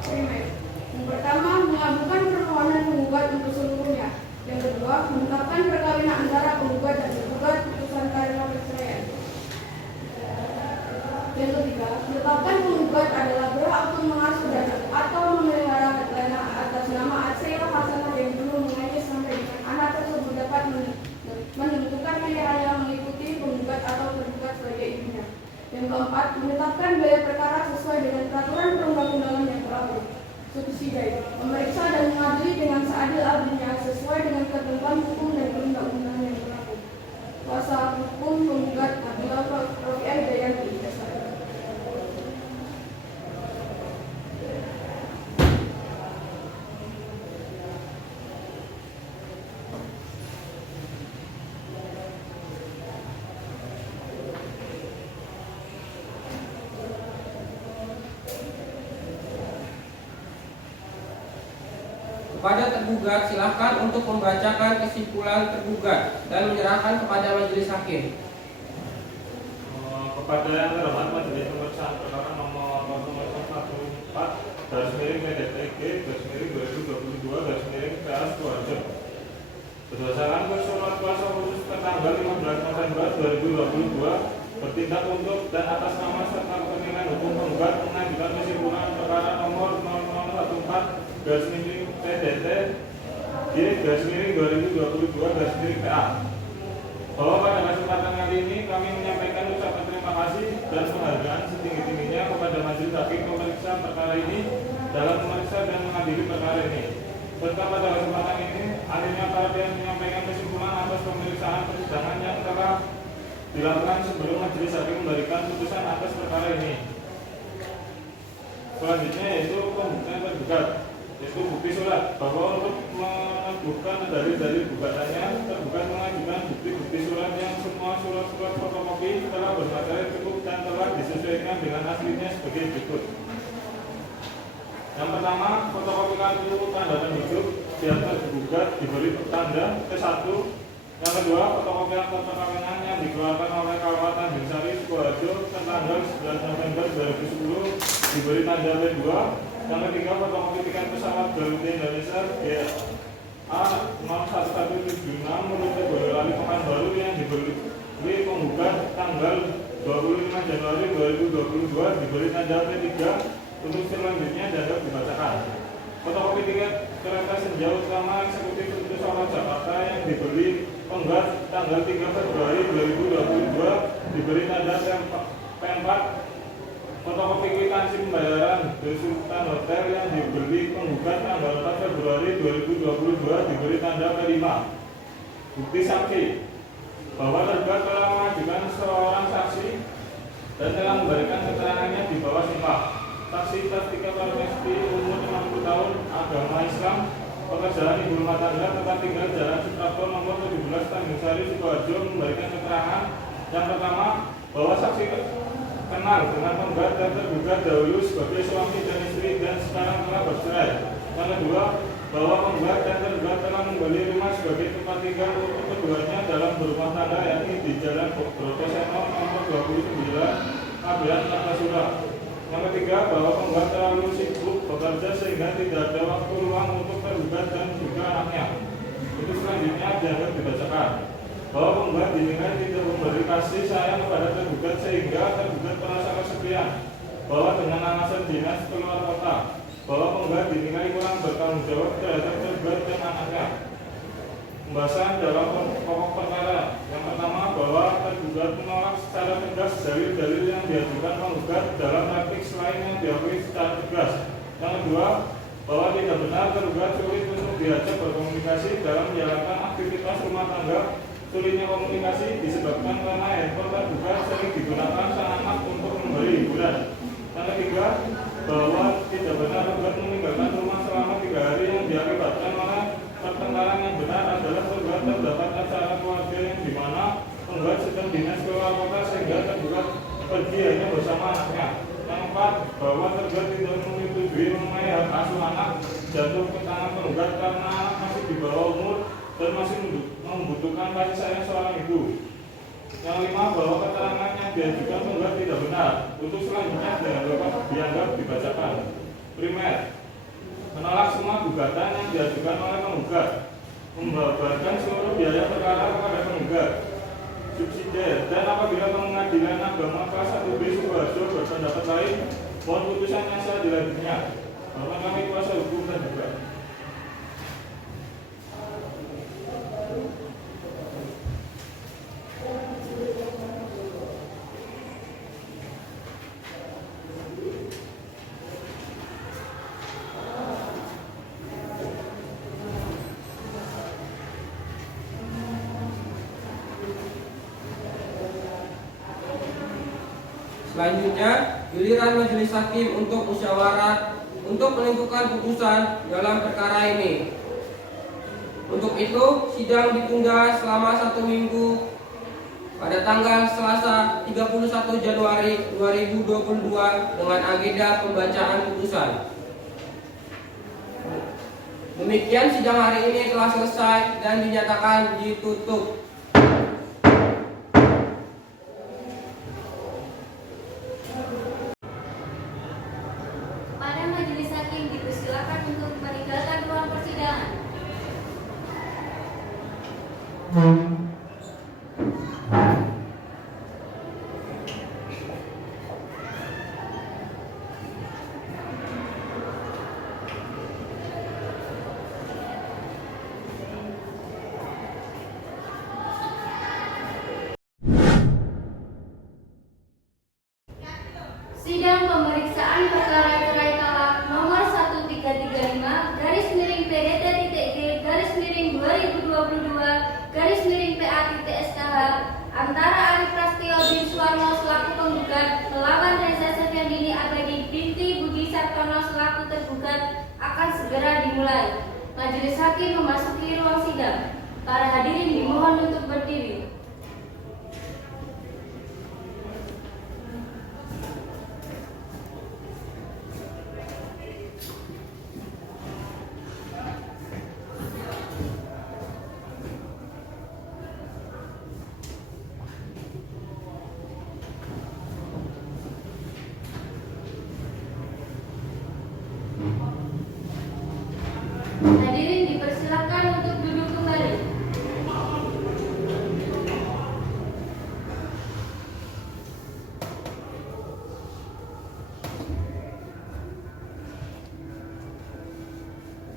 Primer. Yang pertama, mengabulkan permohonan penggugat untuk seluruhnya. Yang kedua, menetapkan perkawinan antara penggugat dan tergugat putusan karena perceraian. Yang ketiga, menetapkan penggugat adalah berhak untuk mengasuh dan atau memelihara anak atas nama Atsya Hasanah yang belum mengaji sampai dengan anak tersebut dapat menentukan pilihannya mengikuti penggugat atau tergugat sebagai ibunya. Yang keempat, menetapkan biaya perkara sesuai dengan peraturan perundang-undangan yang berlaku. Subsidi, memeriksa dan mengadili dengan seadil-adilnya sesuai dengan ketentuan hukum dan perundang-undangan yang berlaku. Kuasa hukum penggugat Nabila Rofiah Hidayanti. Kepada tergugat silakan untuk membacakan kesimpulan tergugat dan menyerahkan kepada majelis hakim. Kepada yang terhormat majelis pemeriksaan perkara nomor 014/PDTG/2022 Sidoarjo. Berdasarkan surat kuasa khusus tanggal 15 November 2022 bertindak untuk dan atas nama serta kepentingan hukum penggugat mengajukan kesimpulan perkara nomor 014/PDT/2022/PA bahwa pada kesempatan kali ini kami menyampaikan ucapan terima kasih dan penghargaan setinggi-tingginya kepada majelis hakim pemeriksa perkara ini dalam memeriksa dan mengadili perkara ini. Serta pada kesempatan ini akhirnya para pihak menyampaikan kesimpulan atas pemeriksaan persidangan yang telah dilakukan sebelum majelis hakim memberikan putusan atas perkara ini. Selanjutnya yaitu pembuktian tergugat, yaitu bukti surat bahwa untuk meneguhkan dalil-dalil gugatannya tergugat mengajukan bukti-bukti surat yang semua surat-surat fotokopi telah bermaterai cukup dan telah disesuaikan dengan aslinya sebagai berikut. Yang pertama, fotokopi kartu tanda penduduk yang tergugat diberi tanda T1. Yang kedua, fotokopi akta perkawinan yang dikeluarkan oleh Kawatan Binsari Sukoharjo tanggal 11 November 2010 diberi tanda T2. Yang ketiga, fotokopi tiket pesawat Garuda Indonesia GA01176 rute Boyolali Pekanbaru yang diberi penggugat tanggal 25 Januari 2022 diberi tanda T3. Untuk selanjutnya dianggap dibacakan. Fotokopi tiket kereta senja utama eksekutif Rute Solo Jakarta yang diberi penggugat tanggal 3 Februari 2022 diberi tanda P4. Fotokopi kwitansi pembayaran The Sultan Hotel yang diberi penggugat tanggal 4 Februari 2022 diberi tanda P5. Bukti saksi bahwa tergugat telah mengajukan seorang saksi dan telah memberikan keterangannya di bawah sumpah. Saksi Tastika Parmesti, umur 60 tahun, agama Islam, pekerjaan ibu rumah tangga, tempat tinggal Jalan Suprapto nomor 17 Tanjung Sari, Sidoarjo memberikan keterangan yang pertama bahwa saksi kenal dengan penggugat dan tergugat dahulu sebagai suami dan istri dan sekarang telah bercerai. Yang kedua, bahwa penggugat dan tergugat telah membeli rumah sebagai tempat tinggal untuk keduanya dalam berumah tangga yakni di Jalan Brotoseno nomor 29 Kabupaten Kartasura. Yang ketiga, bahwa penggugat terlalu sibuk bekerja sehingga tidak ada waktu luang untuk tergugat dan juga anaknya. Itu selanjutnya dianggap dibacakan. Bahwa penggugat dinilai tidak memberi kasih sayang kepada tergugat sehingga tergugat merasa kesepian. Bahwa dengan alasan dinas keluar kota. Bahwa penggugat dinilai kurang bertanggung jawab terhadap tergugat dan anaknya. Pembahasan dalam pokok perkara. Yang pertama, bahwa tergugat menolak secara tegas dalil-dalil yang diajukan penggugat dalam replik selain yang diakui secara tegas. Yang kedua, bahwa tidak benar tergugat sulit untuk diajak berkomunikasi dalam menjalankan aktivitas rumah tangga. Sulitnya komunikasi disebabkan karena handphone tergugat sering digunakan sang anak untuk memberi hiburan. Yang ketiga, bahwa tidak benar tergugat meninggalkan rumah selama 3 hari yang diakibatkan oleh pertengkaran. Yang benar adalah tergugat terdapat acara keluarga yang dimana penggugat sedang dinas keluar kota sehingga tergugat pergi hanya bersama anaknya. Yang keempat, bahwa tergugat tidak menyetujui mengenai hak asuh anak jatuh ke tangan penggugat karena anak masih di bawah umur dan masih membutuhkan kasih sayang seorang ibu. Yang lima, bahwa keterangan yang diajukan penggugat tidak benar. Untuk selanjutnya dianggap dianggap dibacakan. Primer, menolak semua gugatan yang diajukan oleh penggugat, membebankan seluruh biaya perkara kepada penggugat. Subsidiar, dan apabila Pengadilan Agama kelas 1B Sukoharjo berpendapat lain, mohon putusannya selanjutnya. Bahwa kami kuasa hukum tergugat. Selanjutnya, giliran majelis hakim untuk musyawarah untuk menentukan putusan dalam perkara ini. Untuk itu, sidang ditunda selama 1 minggu pada tanggal Selasa 31 Januari 2022 dengan agenda pembacaan putusan. Demikian sidang hari ini telah selesai dan dinyatakan ditutup. Kepada majelis hakim dipersilakan untuk meninggalkan ruang persidangan. Sidang pemeriksaan perkara cerai talak nomor 1335-PDT-GC-2022-PA-SKH antara Ari Prasetyo bin Suwarno selaku penggugat melawan Reza Sefyandini Abadi binti Budi Sartono selaku tergugat akan segera dimulai. Majelis hakim memasuki ruang sidang. Para hadirin dimohon untuk berdiri. Hadirin dipersilakan untuk duduk kembali.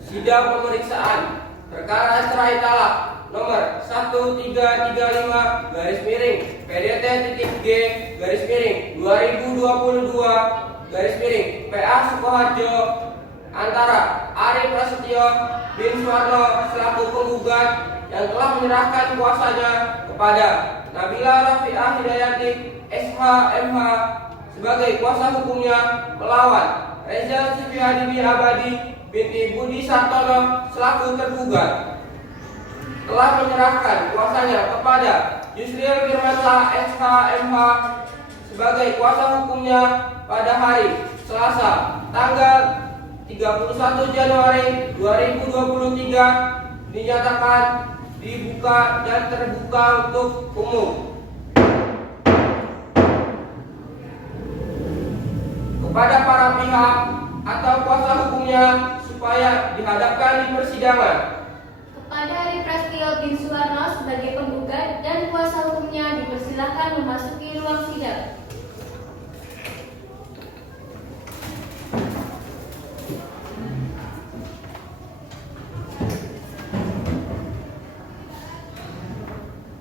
Sidang pemeriksaan perkara cerai talak nomor 1335-G-PA Sukoharjo antara Ari Prasetyo bin Suwarno selaku penggugat yang telah menyerahkan kuasanya kepada Nabila Rafi'ah Hidayati SH.MH sebagai kuasa hukumnya melawan Reza Sefyandini Abadi binti Budi Sartono selaku tergugat, telah menyerahkan kuasanya kepada Yusril Firmansyah SH.MH sebagai kuasa hukumnya pada hari Selasa tanggal 31 Januari 2023 dinyatakan dibuka dan terbuka untuk umum. Kepada para pihak atau kuasa hukumnya supaya dihadapkan di persidangan. Kepada Ari Prasetyo bin Suwarno sebagai penggugat dan kuasa hukumnya dipersilakan memasuki ruang sidang.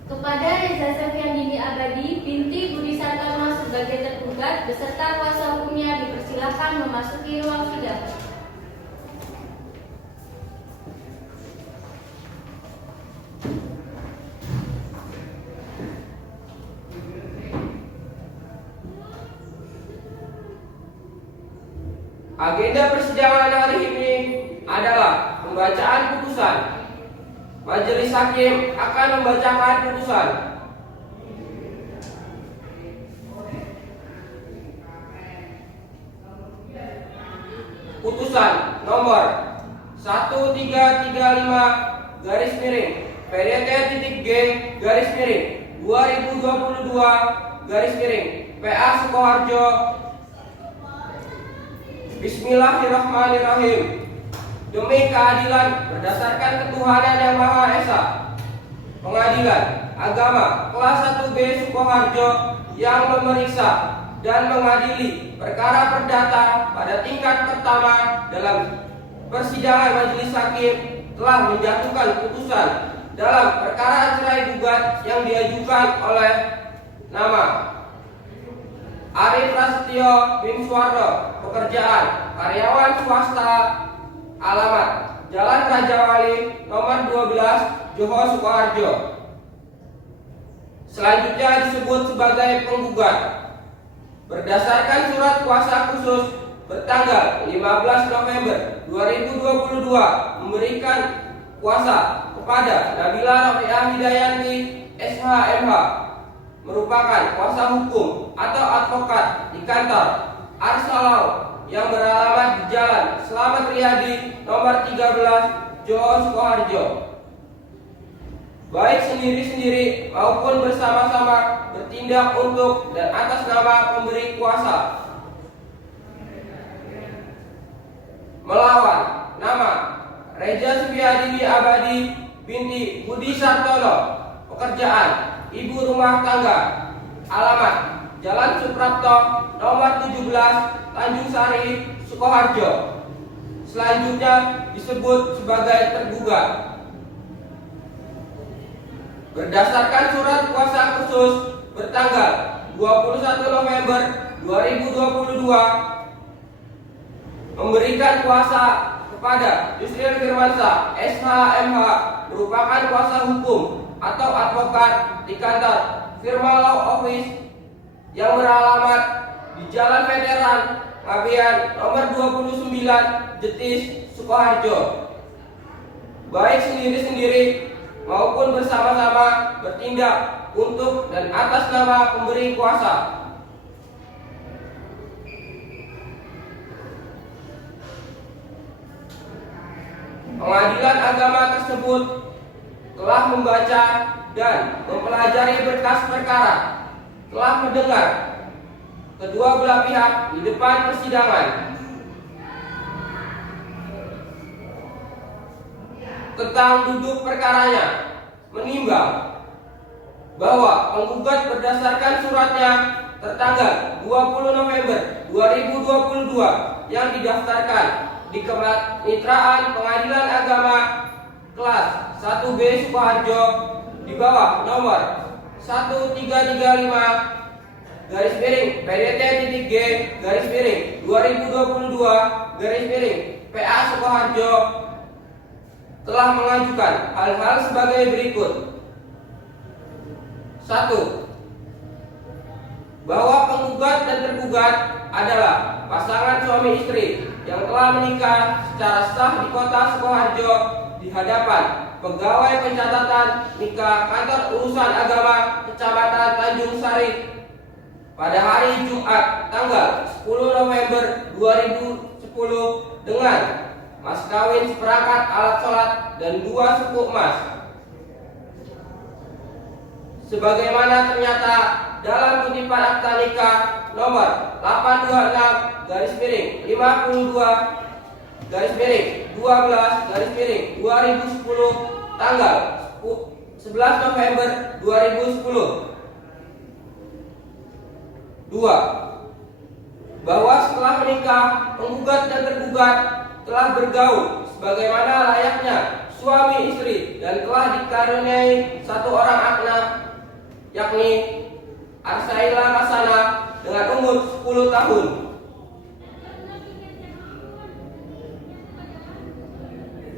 Kepada Reza Sefyandini Abadi binti Budi Sartono sebagai tergugat beserta kuasa hukumnya dipersilakan memasuki ruang sidang. Agenda persidangan hari ini adalah pembacaan putusan. Majelis hakim akan membacakan putusan. Putusan nomor 1335-PDT-G-2022-PA Sukoharjo Bismillahirrahmanirrahim. Demi keadilan berdasarkan ketuhanan yang Maha Esa, Pengadilan Agama kelas 1B Sukoharjo yang memeriksa dan mengadili perkara perdata pada tingkat pertama dalam persidangan majelis hakim telah menjatuhkan putusan dalam perkara cerai gugat yang diajukan oleh nama Ari Prasetyo bin Suwarno, pekerjaan karyawan swasta, alamat Jalan Raja Wali nomor 12 Johor Sukoharjo. Selanjutnya disebut sebagai penggugat. Berdasarkan surat kuasa khusus bertanggal 15 November 2022 memberikan kuasa kepada Nabila Rafiah Hidayanti SHMH merupakan kuasa hukum atau advokat di kantor Arsalau yang beralamat di Jalan Slamet Riyadi nomor 13 Johor Sukoharjo. Baik sendiri-sendiri maupun bersama-sama bertindak untuk dan atas nama pemberi kuasa melawan nama Reza Supiadini Abadi binti Budi Sartono, pekerjaan ibu rumah tangga, alamat Jalan Suprapto nomor 17 Tanjung Sari Sukoharjo. Selanjutnya disebut sebagai tergugat. Berdasarkan surat kuasa khusus bertanggal 21 November 2022 memberikan kuasa kepada Yusril Firmansyah SHMH merupakan kuasa hukum atau advokat di kantor Firma Law Office yang beralamat di Jalan Veteran Ngabean nomor 29 Jetis Sukoharjo. Baik sendiri-sendiri maupun bersama-sama bertindak untuk dan atas nama pemberi kuasa. Pengadilan agama tersebut telah membaca dan mempelajari berkas perkara, telah mendengar kedua belah pihak di depan persidangan tentang duduk perkaranya, menimbang bahwa penggugat berdasarkan suratnya tertanggal 20 November 2022 yang didaftarkan di Kemitraan Pengadilan Agama kelas 1B Sukoharjo di bawah nomor 1335 garis miring PDT.G garis miring 2022 garis miring PA Sukoharjo telah mengajukan hal-hal sebagai berikut. 1. Bahwa penggugat dan tergugat adalah pasangan suami istri yang telah menikah secara sah di kota Sukoharjo di hadapan pegawai pencatatan nikah kantor urusan agama Kecamatan Tanjung Sari pada hari Jumat tanggal 10 November 2010 dengan mas kawin seperangkat alat sholat dan 2 suku emas. Sebagaimana ternyata dalam kutipan akta nikah nomor 826 garis miring 52 garis miring 12 garis miring 2010 tanggal 11 November 2010. 2. Bahwa setelah menikah penggugat dan tergugat telah bergaul sebagaimana layaknya suami istri dan telah dikaruniai satu orang anak, yakni Arsaila Kasana dengan umur 10 tahun.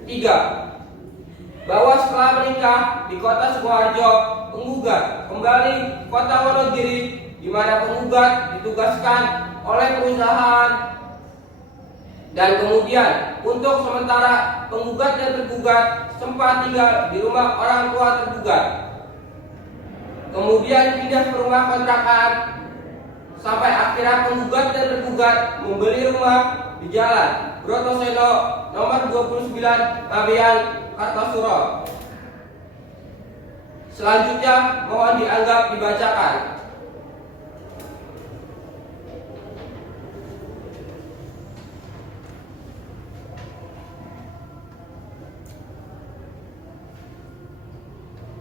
3. Bahwa setelah menikah di kota Sukoharjo, penggugat kembali ke kota Wonogiri di mana penggugat ditugaskan oleh perusahaan dan kemudian untuk sementara penggugat dan tergugat sempat tinggal di rumah orang tua tergugat. Kemudian pindah ke rumah kontrakan sampai akhirnya penggugat dan tergugat membeli rumah di Jalan Brotoseno nomor 29 Ngabean Kartosuro. Selanjutnya mohon dianggap dibacakan.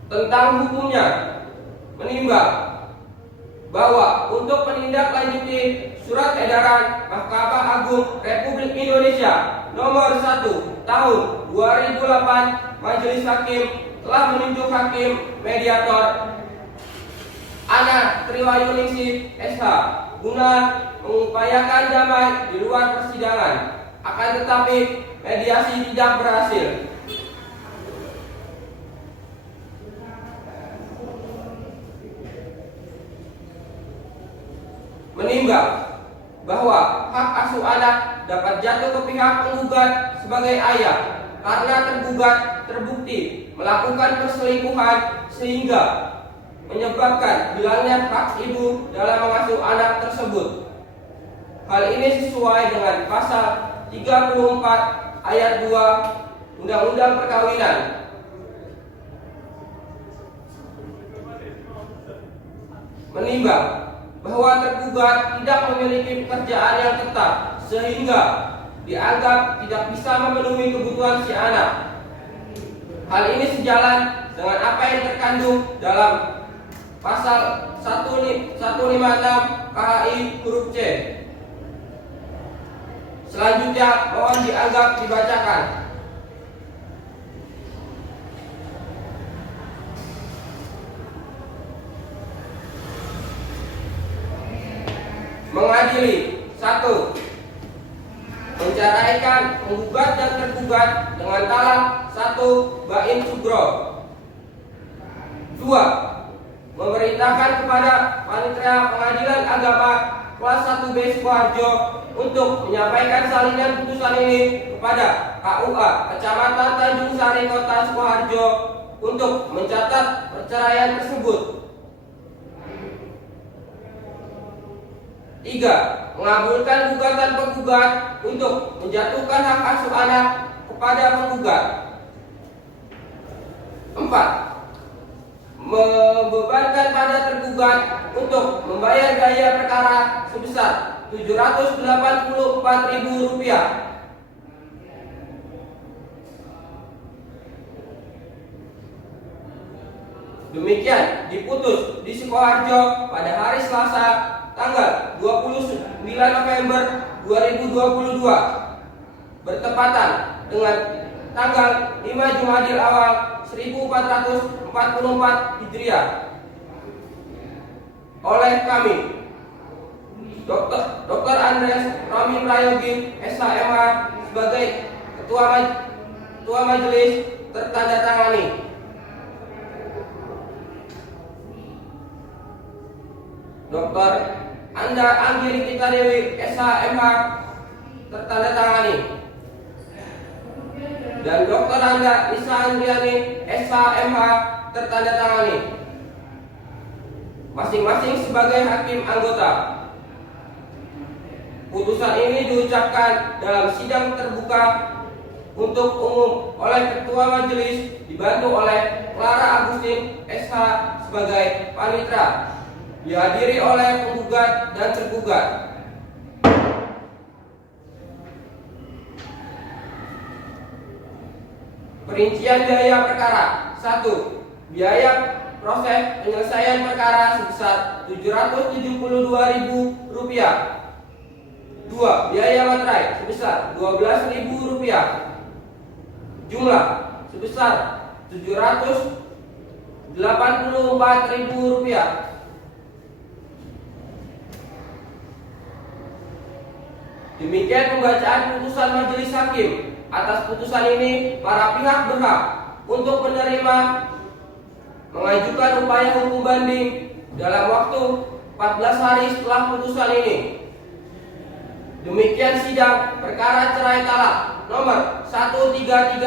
tentang hukumnya menimbang bahwa untuk menindaklanjuti Surat Edaran Mahkamah Agung Republik Indonesia Nomor 1 Tahun 2008, Majelis Hakim telah menunjuk Hakim Mediator Ana Triwayuningsih SH guna mengupayakan damai di luar persidangan. Akan tetapi mediasi tidak berhasil. Menimbang bahwa hak asuh anak dapat jatuh ke pihak penggugat sebagai ayah karena tergugat terbukti melakukan perselingkuhan sehingga menyebabkan hilangnya hak ibu dalam mengasuh anak tersebut. Hal ini sesuai dengan pasal 34 ayat 2 Undang-Undang Perkawinan. Menimbang bahwa tergugat tidak memiliki pekerjaan yang tetap sehingga dianggap tidak bisa memenuhi kebutuhan si anak. Hal ini sejalan dengan apa yang terkandung dalam pasal 156 KHI huruf C. Selanjutnya mohon dianggap dibacakan. Mengadili 1. Menceraikan penggugat dan tergugat dengan talak 1 bain sugro. 2. Memerintahkan kepada Panitia Pengadilan Agama kelas 1B Sukoharjo untuk menyampaikan salinan putusan ini kepada KUA Kecamatan Tanjung Sari Kota Sukoharjo untuk mencatat perceraian tersebut. 3. Mengabulkan gugatan penggugat untuk menjatuhkan hak asuh anak kepada penggugat. 4. Membebankan pada tergugat untuk membayar biaya perkara sebesar Rp784.000. Demikian diputus di Sukoharjo pada hari Selasa tanggal 29 November 2022 bertepatan dengan tanggal 5 Jumadil Awal 1444 Hijriah oleh kami Dr. Andres Romi Prayogi SHMH sebagai Ketua Majelis tertandatangani. Dr. Anda Anggiri Kita Dewi SHMH tertandatangani. Dan Dr. Anda Nisa Andriani SHMH tertandatangani. Masing-masing sebagai hakim anggota. Putusan ini diucapkan dalam sidang terbuka untuk umum oleh Ketua Majelis dibantu oleh Clara Agustin SH sebagai panitera. Dihadiri oleh penggugat dan tergugat. Perincian biaya perkara. 1. Biaya proses penyelesaian perkara sebesar Rp772.000. 2. Biaya materai sebesar Rp12.000. Jumlah sebesar Rp784.000. Demikian pembacaan putusan majelis hakim. Atas putusan ini, para pihak berhak untuk menerima mengajukan upaya hukum banding dalam waktu 14 hari setelah putusan ini. Demikian sidang perkara cerai talak nomor 1335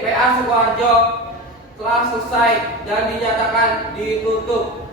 PA Sukoharjo telah selesai dan dinyatakan ditutup.